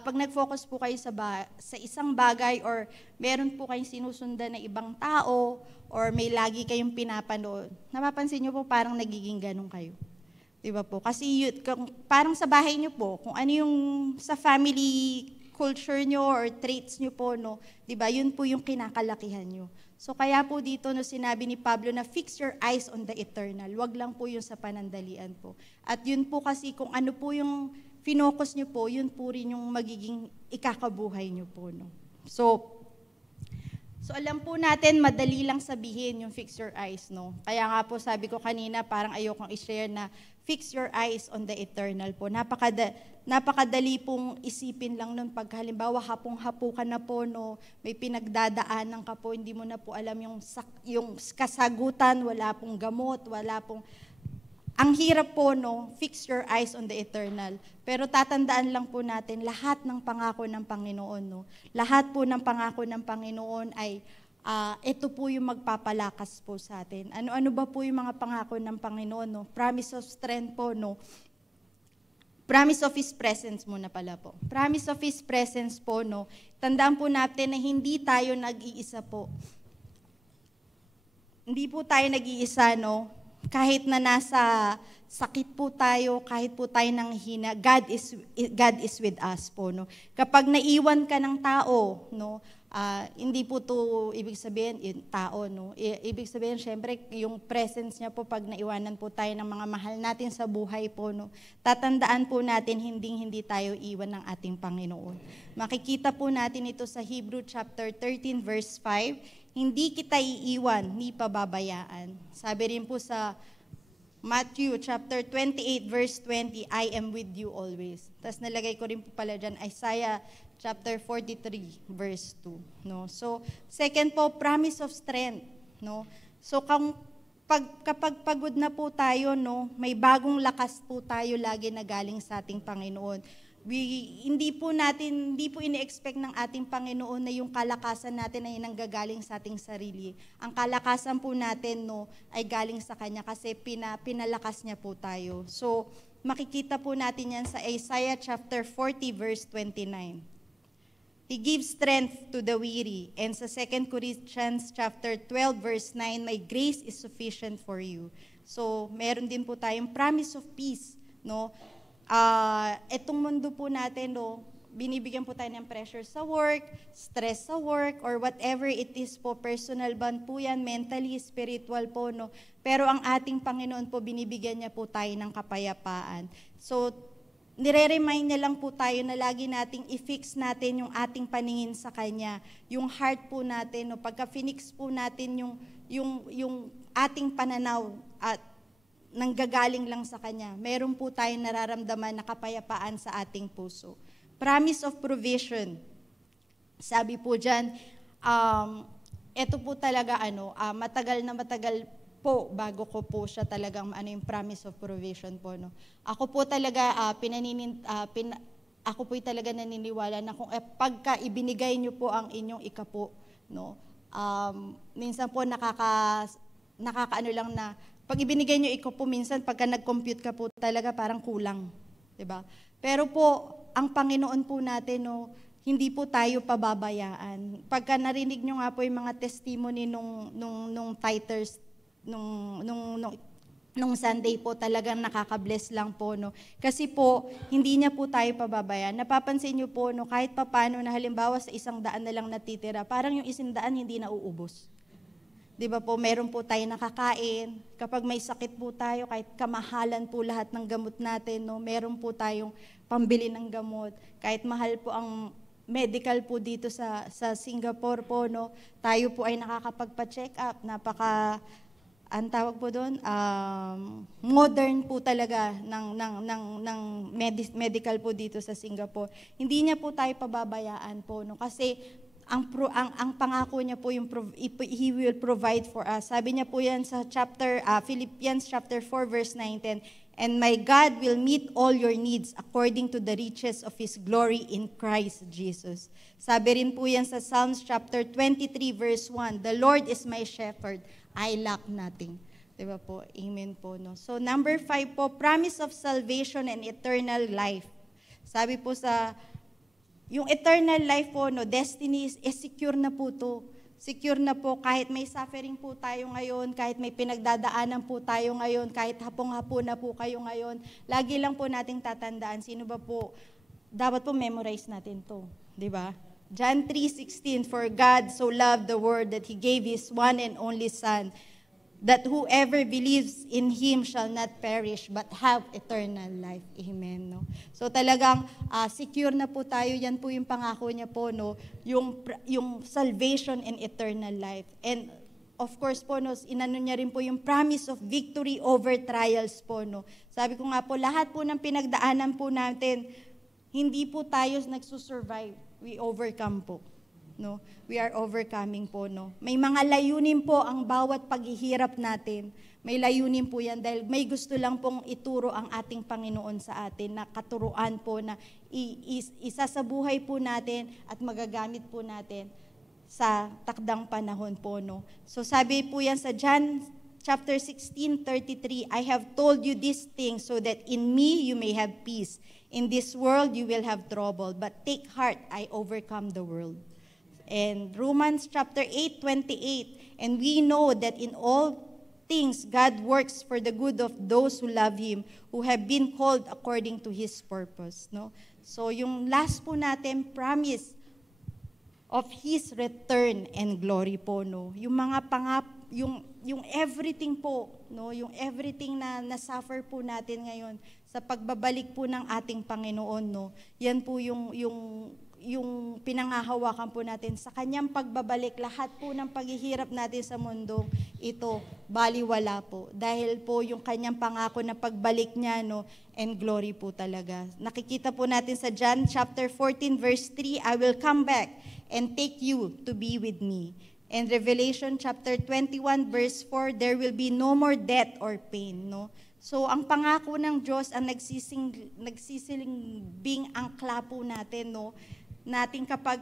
pag nag-focus po kayo sa isang bagay or meron po kayong sinusundan na ibang tao or may lagi kayong pinapanood, napapansin niyo po parang nagiging ganun kayo. Diba po? Kasi parang sa bahay niyo po, kung ano yung sa family culture niyo or traits niyo po, no, diba, yun po yung kinakalakihan niyo. So kaya po dito no, sinabi ni Pablo na fix your eyes on the eternal. Wag lang po yung sa panandalian po. At yun po kasi kung ano po yung finokus niyo po, yun po rin yung magiging ikakabuhay niyo po, no. So alam po natin, madali lang sabihin yung fix your eyes, no? Kaya nga po sabi ko kanina, parang ayokong i-share na fix your eyes on the eternal po. Napakadali pong isipin lang nun pag halimbawa hapong-hapo ka na po, no? May pinagdadaanan ka po, hindi mo na po alam yung kasagutan, wala pong gamot, wala pong... Ang hirap po, no, fix your eyes on the eternal. Pero tatandaan lang po natin, lahat ng pangako ng Panginoon, no, lahat po ng pangako ng Panginoon ay, ito po yung magpapalakas po sa atin. Ano ba po yung mga pangako ng Panginoon, no? Promise of strength po, no? Promise of His presence muna pala po. Promise of His presence po, no? Tandaan po natin na hindi tayo nag-iisa po. Hindi po tayo nag-iisa, no? Kahit na nasa sakit po tayo, kahit po tayo nanghihina, God is with us po, no. Kapag naiwan ka ng tao, no, hindi po to ibig sabihin tao, no. Ibig sabihin syempre yung presence niya po pag naiwanan po tayo ng mga mahal natin sa buhay po, no. Tatandaan po natin hindi tayo iwan ng ating Panginoon. Makikita po natin ito sa Hebrew chapter 13 verse 5. Hindi kita iiwan, ni pababayaan. Sabi rin po sa Matthew chapter 28 verse 20, I am with you always. Tapos nalagay ko rin po pala dyan, Isaiah chapter 43 verse 2. No? So, second po, promise of strength. No? So, kapag pagod na po tayo, no, may bagong lakas po tayo lagi na galing sa ating Panginoon. Hindi po ini-expect ng ating Panginoon na yung kalakasan natin ay nanggagaling sa ating sarili. Ang kalakasan po natin, no, ay galing sa Kanya kasi pinalakas niya po tayo. So, makikita po natin yan sa Isaiah chapter 40 verse 29. He gives strength to the weary. And sa 2 Corinthians chapter 12 verse 9, my grace is sufficient for you. So, meron din po tayong promise of peace, no? Etong mundo po natin, no, binibigyan po tayo ng pressure sa work, stress sa work, or whatever it is po, personal ban po yan, mentally, spiritual po, no. Pero ang ating Panginoon po, binibigyan niya po tayo ng kapayapaan. So, nire-remind niya lang po tayo na lagi nating i-fix natin yung ating paningin sa Kanya, yung heart po natin, no, pagka-finix po natin yung ating pananaw at nanggagaling lang sa Kanya, meron po tayong nararamdaman na kapayapaan sa ating puso. Promise of provision. Sabi po dyan, ito po talaga, matagal po bago ko po siya talagang yung promise of provision po. No? Ako po talaga, ako po talaga naniniwala na kung pagka ibinigay niyo po ang inyong ikapo, no? Minsan po nakakaano lang na, pag ibinigay nyo ikaw po minsan, pagka nag-compute ka po talaga parang kulang. Diba? Pero po, ang Panginoon po natin, no, hindi po tayo pababayaan. Pagka narinig nyo nga po yung mga testimony nung tithers, nung nung Sunday po talagang nakaka-bless lang po, no. Kasi po, hindi niya po tayo pababayaan. Napapansin niyo po, no, kahit papano na halimbawa sa 100 na lang natitira, parang yung 100 hindi na uubos. 'Di ba po, meron po tayo nakakain. Kapag may sakit po tayo, kahit kamahalan po lahat ng gamot natin, no, meron po tayong pambili ng gamot. Kahit mahal po ang medical po dito sa Singapore po, no, tayo po ay nakakapagpa-check up. Ang tawag po doon, modern po talaga ng medical po dito sa Singapore. Hindi niya po tayo pababayaan po, no, kasi ang pangako niya po yung He will provide for us. Sabi niya po yan sa Philippians chapter 4 verse 9-10, and my God will meet all your needs according to the riches of His glory in Christ Jesus. Sabi rin po yan sa Psalms chapter 23 verse 1, the Lord is my shepherd, I lack nothing. Diba po? Amen po, no? So number 5 po, promise of salvation and eternal life. Sabi po yung eternal life po, no, destiny is secure na po to. Secure na po kahit may suffering po tayo ngayon, kahit may pinagdadaanan po tayo ngayon, kahit hapong-hapon na po kayo ngayon, lagi lang po nating tatandaan, sino ba po, dapat po memorize natin to. Diba? John 3:16, for God so loved the world that He gave His one and only Son, that whoever believes in Him shall not perish but have eternal life. Amen. No? So talagang secure na po tayo. Yan po yung pangako niya po, no? Yung salvation and eternal life. And of course po, no, inano niya rin po yung promise of victory over trials po. No? Sabi ko nga po, lahat po ng pinagdaanan po natin, hindi po tayo nagsusurvive. We overcome po. No? We are overcoming po, no. May mga layunin po ang bawat paghihirap natin. May layunin po yan dahil may gusto lang pong ituro ang ating Panginoon sa atin na katuruan po na isa sa buhay po natin at magagamit po natin sa takdang panahon po, no. So sabi po yan sa John chapter 16:33, I have told you these things so that in me you may have peace. In this world you will have trouble, but take heart, I overcome the world. And Romans chapter 8:28, and we know that in all things God works for the good of those who love Him, who have been called according to His purpose. No? So yung last po natin, promise of His return and glory po, no. Yung mga yung everything po, no, yung everything na suffer po natin ngayon sa pagbabalik po ng ating Panginoon, no. Yan po yung pinangahawakan po natin sa kanyang pagbabalik, lahat po ng paghihirap natin sa mundo, ito, baliwala po. Dahil po yung kanyang pangako na pagbalik niya, no, and glory po talaga. Nakikita po natin sa John chapter 14 verse 3, I will come back and take you to be with me. And Revelation chapter 21 verse 4, there will be no more death or pain, no. So, ang pangako ng Diyos, ang nagsisilingbing angkla po natin, no, natin kapag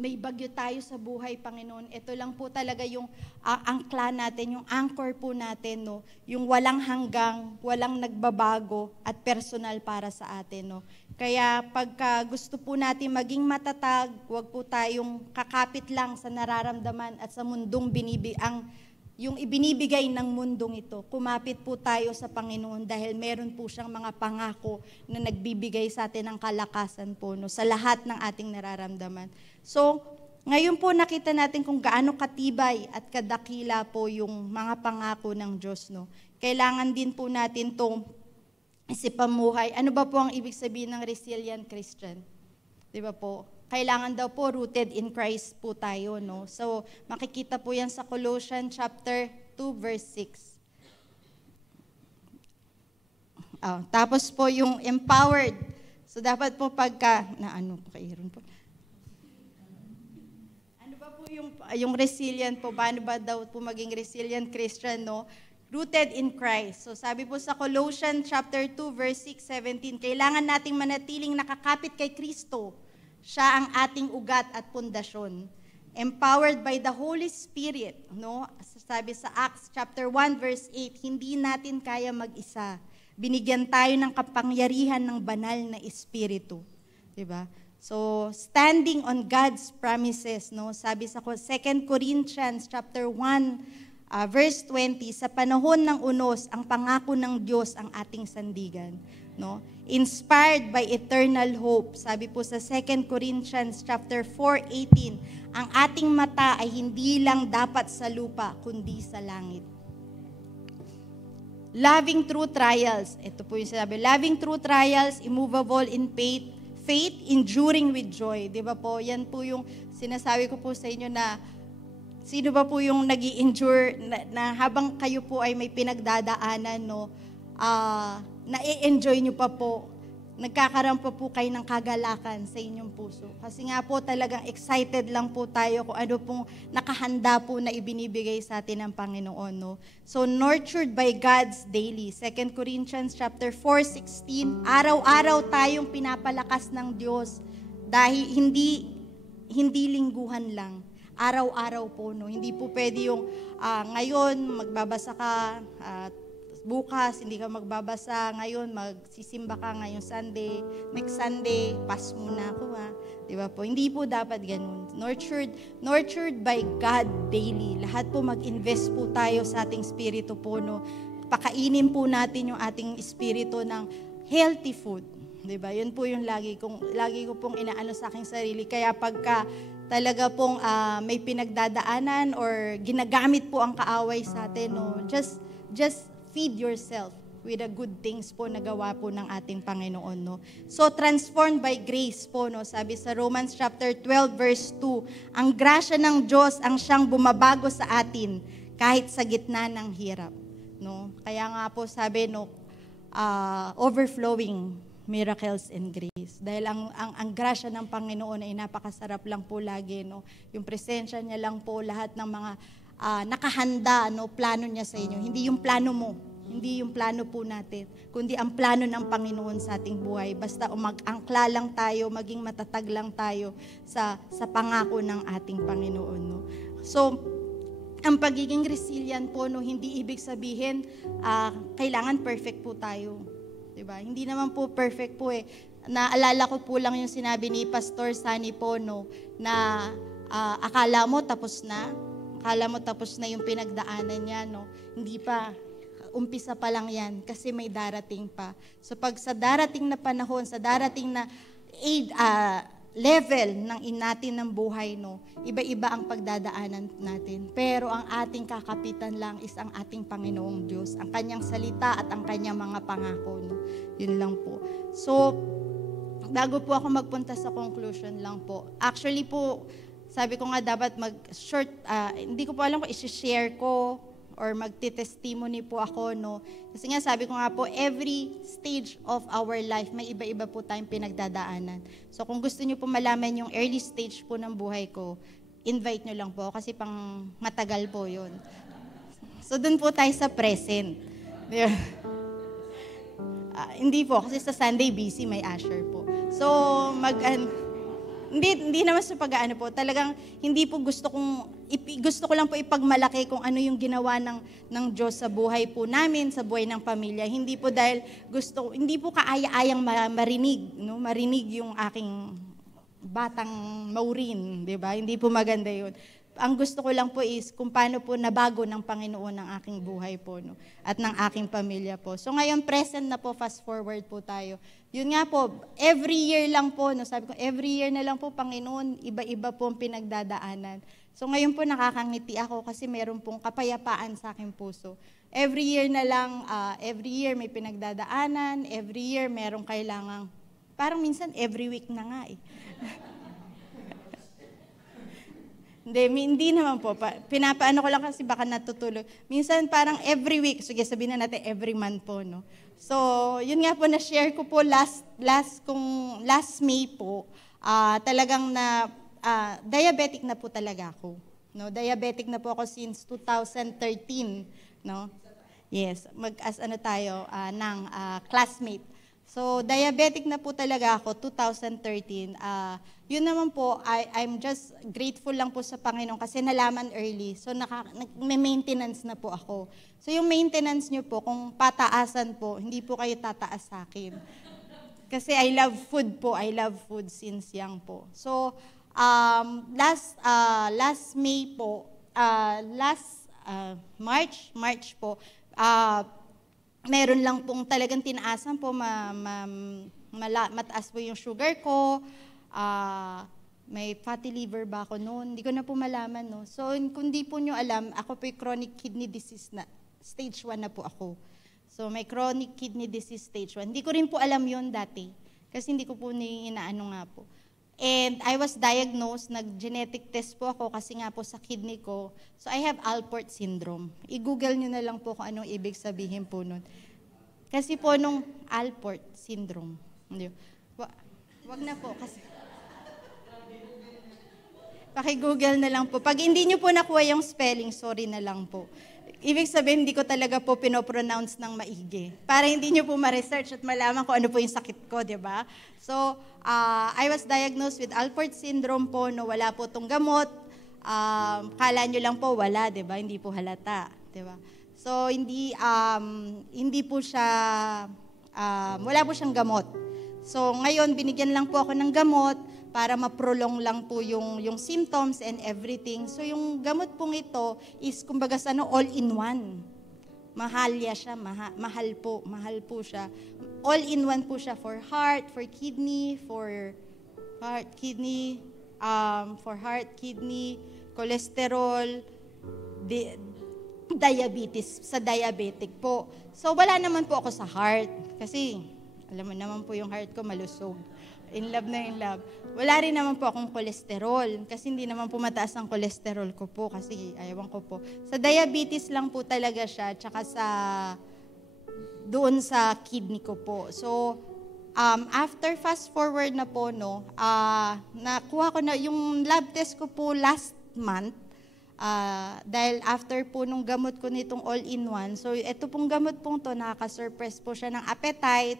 may bagyo tayo sa buhay, Panginoon, ito lang po talaga yung angkla natin, yung anchor po natin, no, yung walang hanggang, walang nagbabago at personal para sa atin, no. Kaya pagka gusto po natin maging matatag, huwag po tayong kakapit lang sa nararamdaman at sa mundong yung ibinibigay ng mundong ito. Kumapit po tayo sa Panginoon dahil meron po siyang mga pangako na nagbibigay sa atin ng kalakasan po, no, sa lahat ng ating nararamdaman. So, ngayon po nakita natin kung gaano katibay at kadakila po yung mga pangako ng Diyos, no. Kailangan din po natin itong isipamuhay. Ano ba po ang ibig sabihin ng resilient Christian? Di ba po? Kailangan daw po rooted in Christ po tayo, no? So, makikita po yan sa Colossians chapter 2 verse 6. Tapos po yung empowered. So, dapat po ano ba po yung resilient po? Paano ba daw po maging resilient Christian, no? Rooted in Christ. So, sabi po sa Colossians chapter 2 verse 6-17, kailangan nating manatiling nakakapit kay Kristo. Siya ang ating ugat at pundasyon. Empowered by the Holy Spirit, no? Sabi sa Acts chapter 1 verse 8, hindi natin kaya mag-isa. Binigyan tayo ng kapangyarihan ng banal na Espiritu. 'Di ba? So, standing on God's promises, no? Sabi sa 2 Corinthians chapter 1 verse 20, sa panahon ng unos, ang pangako ng Diyos ang ating sandigan. No? Inspired by eternal hope. Sabi po sa 2 Corinthians chapter 4:18, ang ating mata ay hindi lang dapat sa lupa, kundi sa langit. Loving through trials. Ito po yung sinabi. Loving through trials, immovable in faith, faith enduring with joy. Di ba po? Yan po yung sinasabi ko po sa inyo na sino ba po yung nag-i-endure na habang kayo po ay may pinagdadaanan, no, na-enjoy nyo pa po, nagkakaroon pa po kayo ng kagalakan sa inyong puso. Kasi nga po talagang excited lang po tayo kung ano pong nakahanda po na ibinibigay sa atin ng Panginoon. No? So nurtured by God's daily. 2 Corinthians chapter 4:16, araw-araw tayong pinapalakas ng Diyos dahil hindi lingguhan lang. Araw-araw po, no? Hindi po pwede yung ngayon magbabasa ka, bukas hindi ka magbabasa, ngayon magsisimba ka ngayong Sunday, next Sunday, pass muna ako Di ba po? Hindi po dapat ganun. Nurtured by God daily. Lahat po mag-invest po tayo sa ating spirito po, no? Pakainin po natin yung ating spirito ng healthy food. Di ba? Yun po yung lagi ko pong inaano sa aking sarili. Kaya pagka talaga pong may pinagdadaanan or ginagamit po ang kaaway sa atin, no? Just feed yourself with the good things po na gawa po ng ating Panginoon, no? So, transformed by grace po, no? Sabi sa Romans chapter 12, verse 2, ang grasya ng Diyos ang siyang bumabago sa atin kahit sa gitna ng hirap, no? Kaya nga po sabi, no, overflowing miracles and grace. Dahil ang grasya ng Panginoon ay napakasarap lang po lagi, no? Yung presensya niya lang po, lahat ng mga nakahanda, no, plano niya sa inyo. Hindi yung plano mo, hindi yung plano po natin, kundi ang plano ng Panginoon sa ating buhay. Basta mag-angkla lang tayo, maging matatag lang tayo sa pangako ng ating Panginoon. No? So, ang pagiging resilient po, no, hindi ibig sabihin kailangan perfect po tayo. Diba? Hindi naman po perfect po eh. Naalala ko po lang yung sinabi ni Pastor Sunny po, no, na akala mo tapos na yung pinagdaanan niya, no? Hindi pa, umpisa pa lang yan kasi may darating pa. So pag sa darating na panahon, sa darating na level natin ng buhay, no, iba-iba ang pagdadaanan natin. Pero ang ating kakapitan lang is ang ating Panginoong Diyos, ang kanyang salita at ang kanyang mga pangako. No? Yun lang po. So, bago po ako magpunta sa conclusion lang po, actually po, sabi ko nga dapat mag-short, hindi ko po alam kung isi-share ko or magti-testimony po ako, no? Kasi nga sabi ko nga po, every stage of our life, may iba-iba po tayong pinagdadaanan. So kung gusto niyo po malaman yung early stage po ng buhay ko, invite niyo lang po kasi pang matagal po yun. So dun po tayo sa present. Hindi po, kasi sa Sunday busy, may usher po. So hindi naman sa pag-aano po. Talagang hindi po gusto ko lang po ipagmalaki kung ano yung ginawa ng Diyos sa buhay po namin, sa buhay ng pamilya. Hindi po dahil hindi po kaaya-ayang marinig, no? Marinig yung aking batang Maureen, di ba? Hindi po maganda yun. Ang gusto ko lang po is kung paano po nabago ng Panginoon ng aking buhay po, no? At ng aking pamilya po. So ngayon, present na po, fast forward po tayo. Yun nga po, every year lang po, no? Sabi ko, every year na lang po, Panginoon, iba-iba po ang pinagdadaanan. So ngayon po nakakangiti ako kasi meron pong kapayapaan sa aking puso. Every year na lang, every year may pinagdadaanan, every year merong kailangang, parang minsan every week na nga eh. Hindi naman po. Pinapaano ko lang kasi baka natutulog. Minsan parang every week, sige sabihin na natin every month po, no? So, yun nga po na-share ko po last May po, talagang diabetic na po talaga ako. No? Diabetic na po ako since 2013, no? Yes, ng classmate. So, diabetic na po talaga ako, 2013. Yun naman po, I'm just grateful lang po sa Panginoon kasi nalaman early. So, may maintenance na po ako. So, yung maintenance nyo po, kung pataasan po, hindi po kayo tataas sa akin. Kasi I love food po. I love food since young po. So, last May po, March po, meron lang pong talagang tinaasan po, mataas po yung sugar ko, may fatty liver ba ako noon, hindi ko na po malaman, no? So, kung di po nyo alam, ako po yung chronic kidney disease na, stage 1 na po ako. So, may chronic kidney disease stage 1. Hindi ko rin po alam yon dati, kasi hindi ko po inaano nga po. And I was diagnosed, nag-genetic test po ako kasi nga po sa kidney ko. So I have Alport syndrome. I-google nyo na lang po kung anong ibig sabihin po nun. Kasi po nung Alport syndrome. Wag na po kasi. Paki-google na lang po. Pag hindi nyo po nakuha yung spelling, sorry na lang po. Ibig sabihin, hindi ko talaga po pinopronounce ng maigi. Para hindi nyo po ma-research at malaman kung ano po yung sakit ko, di ba? So, I was diagnosed with Alport syndrome po, no, wala po itong gamot. Kala nyo lang po, wala, di ba? Hindi po halata, di ba? So, hindi po siya, wala po siyang gamot. So, ngayon, binigyan lang po ako ng gamot para ma-prolong lang po yung symptoms and everything. So, yung gamot pong ito is, kumbaga sa all-in-one. Mahal siya, mahal po siya. All-in-one po siya for heart, for kidney, cholesterol, diabetes, sa diabetic po. So, wala naman po ako sa heart. Kasi, alam mo naman po yung heart ko malusog. In love na in love. Wala rin naman po akong cholesterol. Kasi hindi naman po mataas ang cholesterol ko po. Kasi, ayawan ko po. Sa diabetes lang po talaga siya. Tsaka doon sa kidney ko po. So, after fast forward na po, no, nakuha ko na, yung lab test ko po last month, dahil after po nung gamot ko nitong all-in-one, so ito pong gamot pong to, nakaka-suppress po siya ng appetite,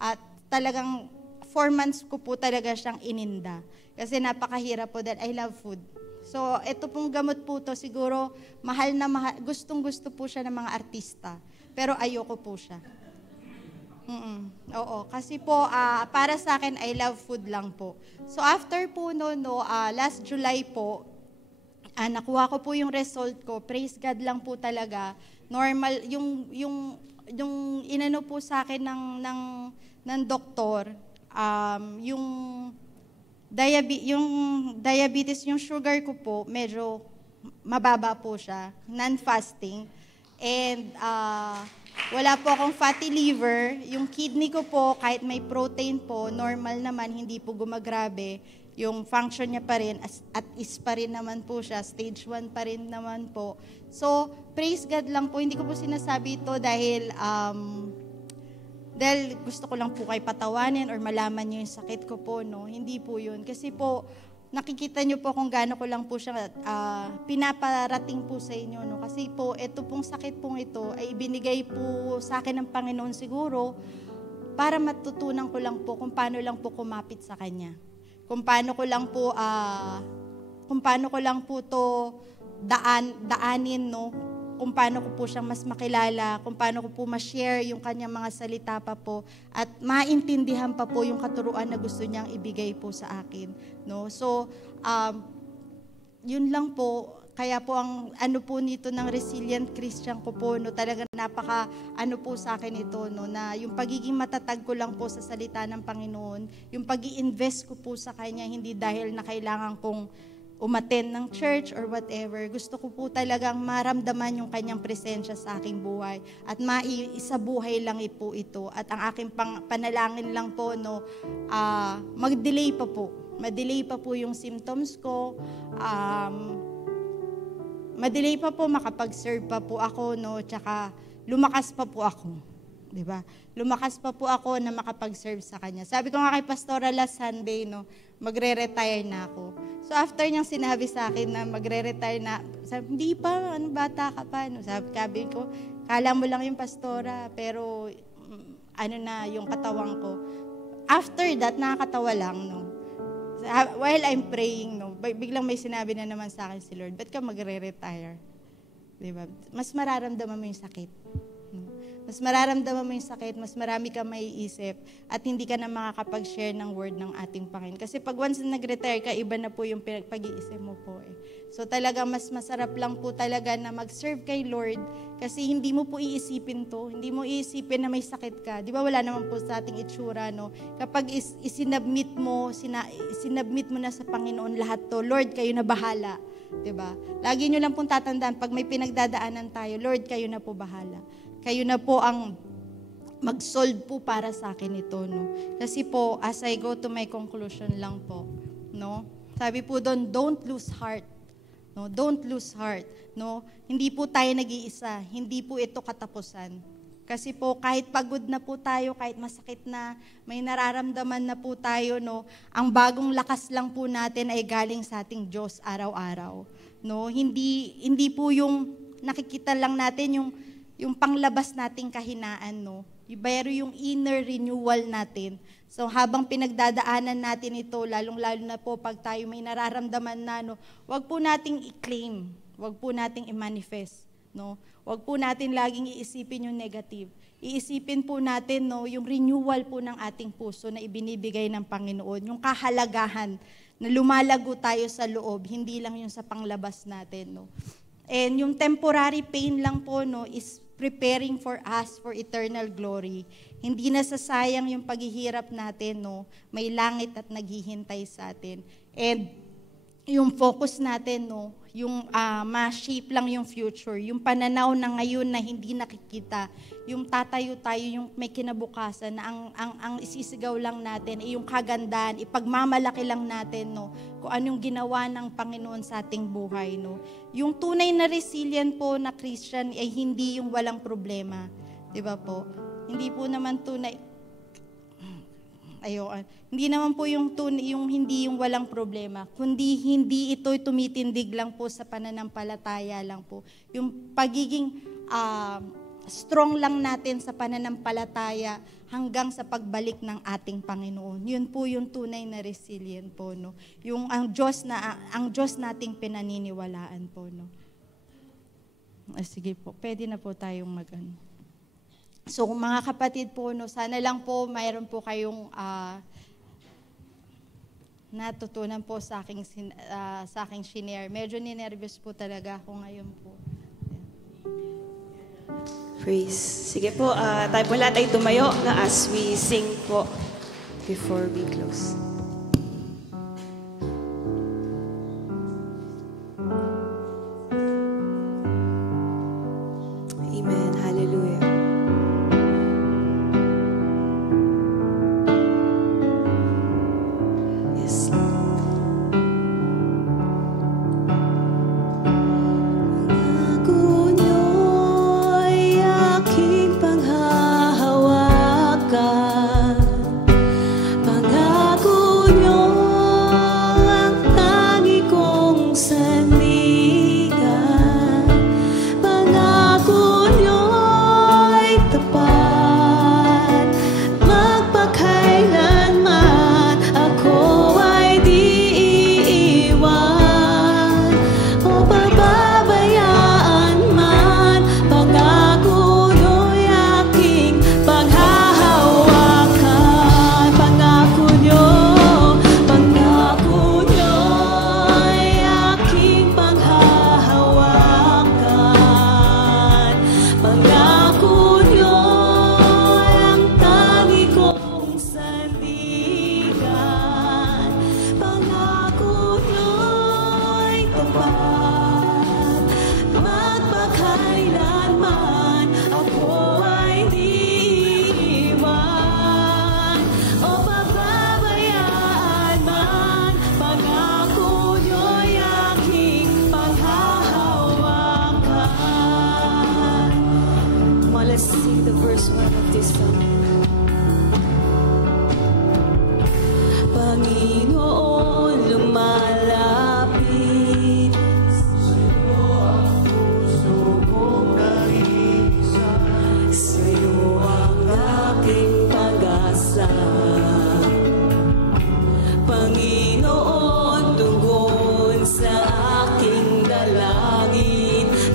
at talagang 4 months ko po talaga siyang ininda. Kasi napakahirap po dahil I love food. So, ito pong gamot po to, siguro mahal na mahal, gustong-gusto po siya ng mga artista. Pero ayoko po siya. Oo, kasi po, para sa akin, I love food lang po. So, after po last July po, nakuha ko po yung result ko. Praise God lang po talaga. Normal, yung inano po sa akin ng doktor, yung diabetes, yung sugar ko po, medyo mababa po siya, non-fasting. And wala po akong fatty liver. Yung kidney ko po, kahit may protein po, normal naman, hindi po gumagrabe. Yung function niya pa rin, at is pa rin naman po siya, stage 1 pa rin naman po. So, praise God lang po. Hindi ko po sinasabi ito dahil gusto ko lang po kayo patawanin or malaman niyo yung sakit ko po, no? Hindi po yun. Kasi po, nakikita niyo po kung gaano ko lang po siya pinaparating po sa inyo, no? Kasi po, ito pong sakit pong ito ay ibinigay po sa akin ng Panginoon siguro para matutunan ko lang po kung paano lang po kumapit sa Kanya. Kung paano ko lang po to daanin, no? Kung paano ko po siyang mas makilala, kung paano ko po ma-share yung kanyang mga salita pa po, at maintindihan pa po yung katuruan na gusto niyang ibigay po sa akin. No? So, yun lang po. Kaya po ang po nito ng Resilient Christian ko po, no, talaga napaka po sa akin ito, no, na yung pagiging matatag ko lang po sa salita ng Panginoon, yung pag-i-invest ko po sa Kanya, hindi dahil na kailangan kong umattend ng church or whatever. Gusto ko po talagang maramdaman yung Kanyang presensya sa aking buhay at maisabuhay lang po ito. At ang aking panalangin lang po, no, mag-delay pa po. Ma-delay pa po yung symptoms ko. Ma-delay pa po, makapag-serve pa po ako, no, tsaka lumakas pa po ako. Diba? Lumakas pa po ako na makapag-serve sa Kanya. Sabi ko nga kay Pastora last Sunday, no, magre-retire na ako. So after niyang sinabi sa akin na magre-retire na, sabi, hindi pa, bata ka pa. No? Sabi ko, kala mo lang yung pastora, pero na yung katawang ko. After that, nakakatawa lang, no. While I'm praying, no, biglang may sinabi na naman sa akin si Lord, ba't ka magre-retire? Diba? Mas mararamdaman mo yung sakit. No? Mas mararamdaman mo yung sakit, mas marami ka maiisip, at hindi ka na makakapag-share ng word ng ating Panginoon. Kasi pag once na nag-retire ka, iba na po yung pag-iisip mo po eh. So talaga mas masarap lang po talaga na mag-serve kay Lord, kasi hindi mo po iisipin to, hindi mo iisipin na may sakit ka. Di ba wala naman po sa ating itsura, no? Kapag isinabmit mo na sa Panginoon lahat to, Lord, kayo na bahala. Diba? Lagi nyo lang pong tatandaan, pag may pinagdadaanan tayo, Lord, kayo na po bahala. Kayo na po ang mag-solve po para sa akin ito, no? Kasi po, as I go to my conclusion lang po, no? Sabi po doon, don't lose heart. No? Don't lose heart. No? Hindi po tayo nag-iisa. Hindi po ito katapusan. Kasi po, kahit pagod na po tayo, kahit masakit na, may nararamdaman na po tayo, no? Ang bagong lakas lang po natin ay galing sa ating Diyos araw-araw. No? Hindi po yung nakikita lang natin yung panglabas nating kahinaan, no? Pero yung inner renewal natin. So habang pinagdadaanan natin ito, lalong-lalo na po pag tayo may nararamdaman na, no? Wag po nating i-claim, wag po nating i-manifest, no? Wag po natin laging iisipin yung negative. Iisipin po natin, no, yung renewal po ng ating puso na ibinibigay ng Panginoon, yung kahalagahan na lumalago tayo sa loob, hindi lang yung sa panglabas natin, no. And yung temporary pain lang po, no, is preparing for us for eternal glory. Hindi nasasayang yung paghihirap natin, no. May langit at naghihintay sa atin. And yung focus natin, no, yung ma-shape lang yung future, yung pananaw na ngayon na hindi nakikita, yung tatayo tayo, yung may kinabukasan na ang isisigaw lang natin ay yung kagandahan, ipagmamalaki lang natin, no, kung anong ginawa ng Panginoon sa ating buhay, no. Yung tunay na resilient po na Christian ay hindi yung walang problema, 'di ba po? Hindi po naman tunay. Hindi naman po yung hindi yung walang problema, kundi hindi ito tumitindig lang po sa pananampalataya lang po. Yung pagiging strong lang natin sa pananampalataya hanggang sa pagbalik ng ating Panginoon. Yun po yung tunay na resilient po, no. Yung ang Diyos nating pinaniniwalaan po, no. Sige po, pwede na po tayong mag-ano. So mga kapatid po, no, sana lang po mayroon po kayong natutunan po sa aking shinare. Medyo ninervyos po talaga ako ngayon po. Praise. Sige po, tayo po lahat ay tumayo na as we sing po before we close. Amen. Hallelujah.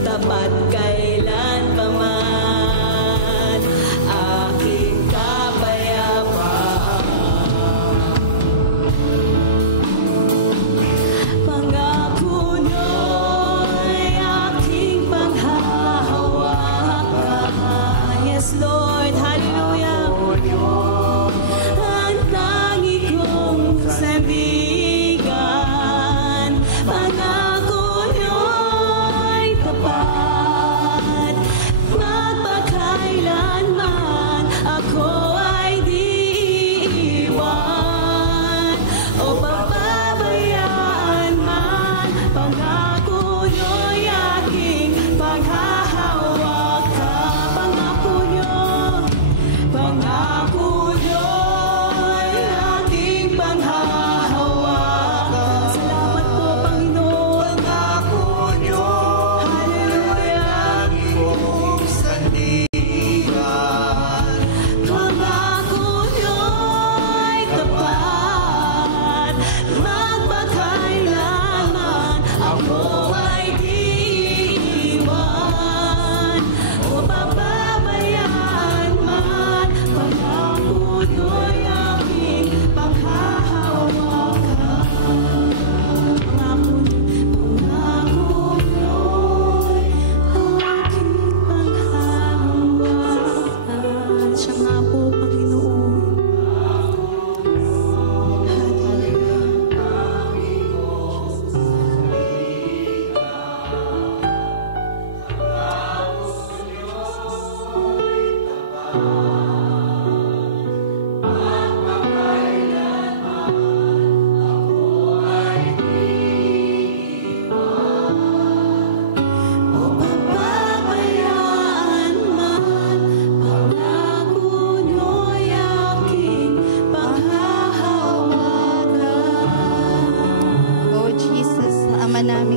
Tapat kailan paman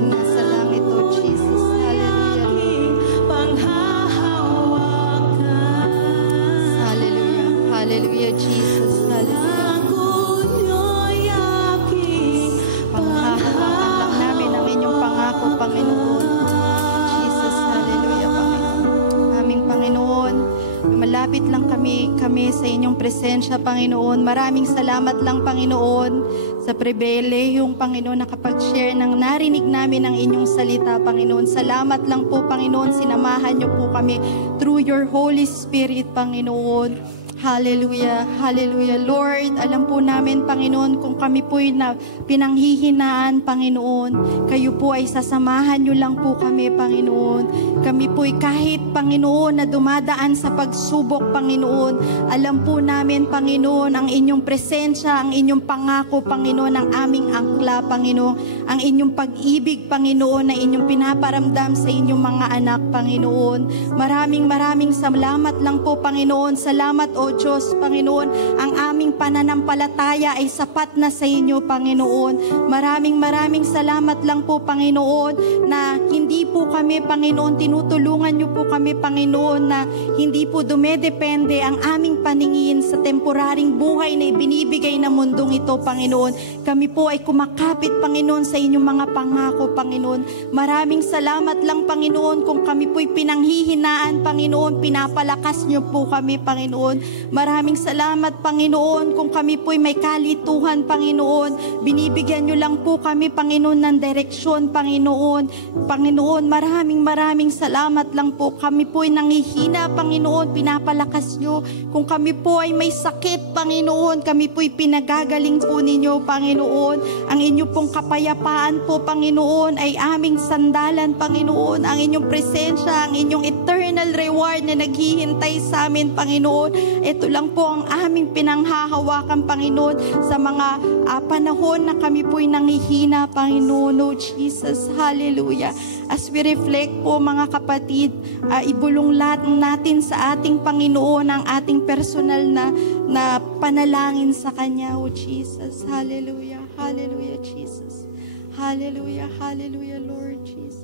naming nasa langit, O Jesus. Hallelujah. Hallelujah. Hallelujah, Jesus. Hallelujah. Panghahawakan lang namin ang inyong pangako, Panginoon. Jesus, hallelujah, Panginoon. Aming Panginoon, malapit lang kami sa inyong presensya, Panginoon. Maraming salamat lang, Panginoon, sa pribilehiyong, Panginoon, nakapag-share ng narinig namin ang inyong salita, Panginoon. Salamat lang po, Panginoon, sinamahan niyo po kami through your Holy Spirit, Panginoon. Hallelujah, hallelujah. Lord, alam po namin, Panginoon, kung kami po'y pinanghihinaan, Panginoon, kayo po ay sasamahan nyo lang po kami, Panginoon. Kami po'y kahit, Panginoon, na dumadaan sa pagsubok, Panginoon, alam po namin, Panginoon, ang inyong presensya, ang inyong pangako, Panginoon, ang aming angkla, Panginoon, ang inyong pag-ibig, Panginoon, na inyong pinaparamdam sa inyong mga anak, Panginoon. Maraming salamat lang po, Panginoon. Salamat, O Diyos, Panginoon, ang aming pananampalataya ay sapat na sa inyo, Panginoon. Maraming salamat lang po, Panginoon, na hindi po kami, Panginoon, tinutulungan niyo po kami, Panginoon, na hindi po dumedepende ang aming paningin sa temporaring buhay na ibinibigay na mundong ito, Panginoon. Kami po ay kumakapit, Panginoon, sa inyong mga pangako, Panginoon. Maraming salamat lang, Panginoon, kung kami po'y pinanghihinaan, Panginoon, pinapalakas niyo po kami, Panginoon. Maraming salamat, Panginoon, kung kami po'y may kalituhan, Panginoon. Binibigyan niyo lang po kami, Panginoon, ng direksyon, Panginoon. Panginoon, maraming salamat lang po. Kami po'y nangihina, Panginoon, pinapalakas niyo. Kung kami po ay may sakit, Panginoon, kami po'y pinagagaling po ninyo, Panginoon. Ang inyo pong kapayapaan po, Panginoon, ay aming sandalan, Panginoon. Ang inyong presensya, ang inyong eternal reward na naghihintay sa amin, Panginoon. Ito lang po ang aming pinanghahawakan, Panginoon, sa mga panahon na kami po'y nangihina, Panginoon, O Jesus. Hallelujah. As we reflect po, mga kapatid, ibulong lahat natin sa ating Panginoon ang ating personal na panalangin sa Kanya, O Jesus. Hallelujah. Hallelujah, Jesus. Hallelujah. Hallelujah, Lord Jesus.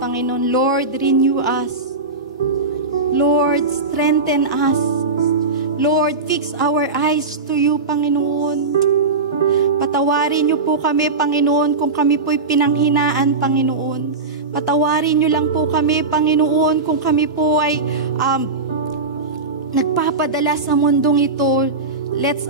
Panginoon, Lord, renew us. Lord, strengthen us. Lord, fix our eyes to you, Panginoon. Patawarin niyo po kami, Panginoon, kung kami po'y pinanghinaan, Panginoon. Patawarin niyo lang po kami, Panginoon, kung kami po ay nagpapadala sa mundong ito. Let's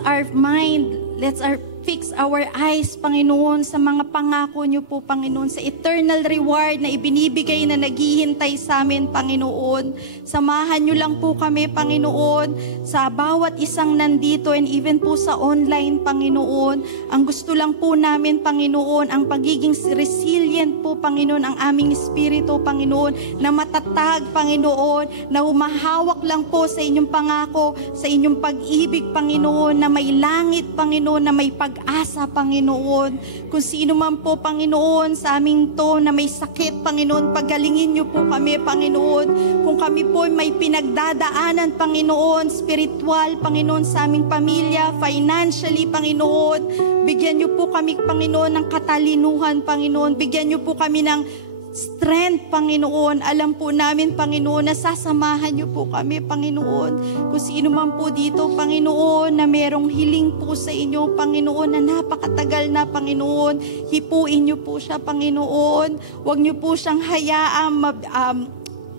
fix our eyes, Panginoon, sa mga pangako niyo po, Panginoon, sa eternal reward na ibinibigay na naghihintay sa amin, Panginoon. Samahan niyo lang po kami, Panginoon, sa bawat isang nandito and even po sa online, Panginoon. Ang gusto lang po namin, Panginoon, ang pagiging resilient po, Panginoon, ang aming espiritu, Panginoon, na matatag, Panginoon, na humahawak lang po sa inyong pangako, sa inyong pag-ibig, Panginoon, na may langit, Panginoon, na may pag-asa, Panginoon. Kung sino man po, Panginoon, sa aming to na may sakit, Panginoon, pagalingin niyo po kami, Panginoon. Kung kami po may pinagdadaanan, Panginoon, spiritual, Panginoon, sa aming pamilya, financially, Panginoon, bigyan niyo po kami, Panginoon, ng katalinuhan, Panginoon. Bigyan niyo po kami ng strength, Panginoon. Alam po namin, Panginoon, na sasamahan niyo po kami, Panginoon. Kung sino man po dito, Panginoon, na merong hiling po sa inyo, Panginoon, na napakatagal na, Panginoon, hipuin niyo po siya, Panginoon. Huwag niyo po siyang hayaan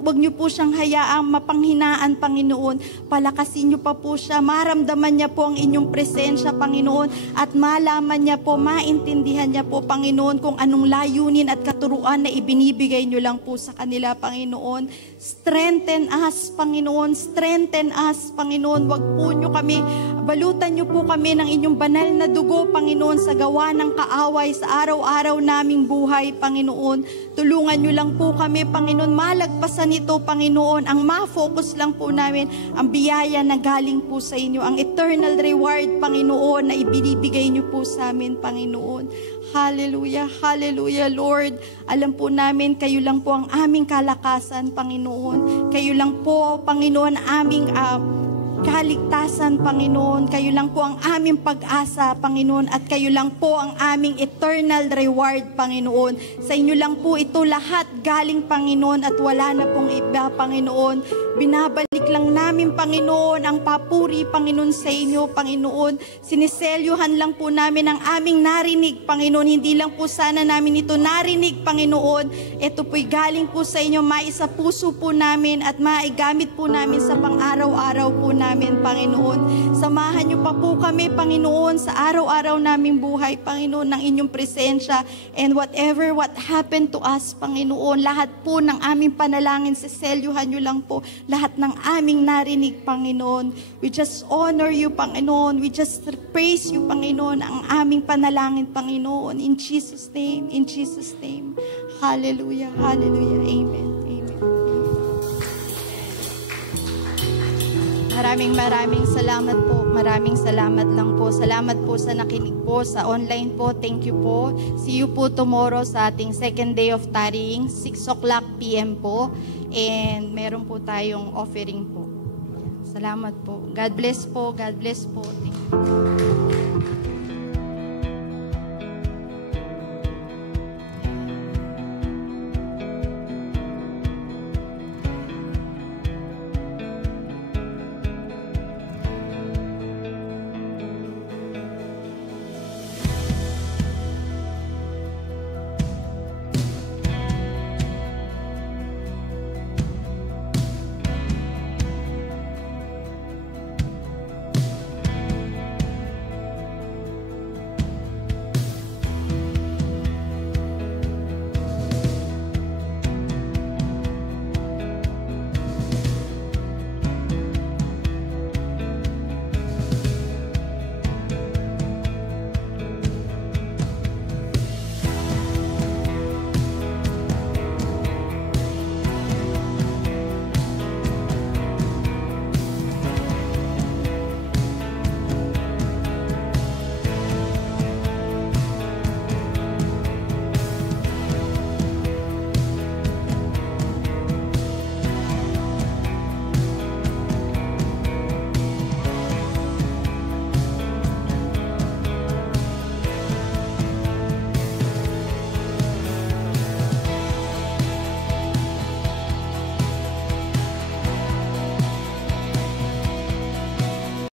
Huwag niyo po siyang hayaang mapanghinaan, Panginoon. Palakasin niyo pa po siya. Maramdaman niya po ang inyong presensya, Panginoon. At malaman niya po, maintindihan niya po, Panginoon, kung anong layunin at katuruan na ibinibigay niyo lang po sa kanila, Panginoon. Strengthen us, Panginoon. Strengthen us, Panginoon. Huwag po niyo kami, balutan niyo po kami ng inyong banal na dugo, Panginoon, sa gawa ng kaaway sa araw-araw naming buhay, Panginoon. Tulungan niyo lang po kami, Panginoon, malagpasan ito, Panginoon. Ang ma-focus lang po namin, ang biyaya na galing po sa inyo, ang eternal reward, Panginoon, na ibinibigay niyo po sa amin, Panginoon. Hallelujah, hallelujah, Lord. Alam po namin, kayo lang po ang aming kalakasan, Panginoon. Kayo lang po, Panginoon, aming kaligtasan, Panginoon. Kayo lang po ang aming pag-asa, Panginoon, at kayo lang po ang aming eternal reward, Panginoon. Sa inyo lang po ito lahat galing, Panginoon, at wala na pong iba, Panginoon. Binabalik lang namin, Panginoon, ang papuri, Panginoon, sa inyo, Panginoon. Siniselyuhan lang po namin ang aming narinig, Panginoon. Hindi lang po sana namin ito narinig, Panginoon. Ito po'y galing po sa inyo, maisa puso po namin at maigamit po namin sa pang-araw-araw po namin, Panginoon. Samahan niyo pa po kami, Panginoon, sa araw-araw naming buhay, Panginoon, ng inyong presensya. And what happened to us, Panginoon, lahat po ng aming panalangin, siselyuhan niyo lang po lahat ng aming narinig, Panginoon. We just honor you, Panginoon. We just praise you, Panginoon, ang aming panalangin, Panginoon. In Jesus' name, in Jesus' name. Hallelujah, hallelujah, amen. Maraming salamat po. Maraming salamat lang po. Salamat po sa nakinig po sa online po. Thank you po. See you po tomorrow sa ating second day of tarrying, 6:00 p.m. po. And meron po tayong offering po. Salamat po. God bless po. God bless po. Thank you.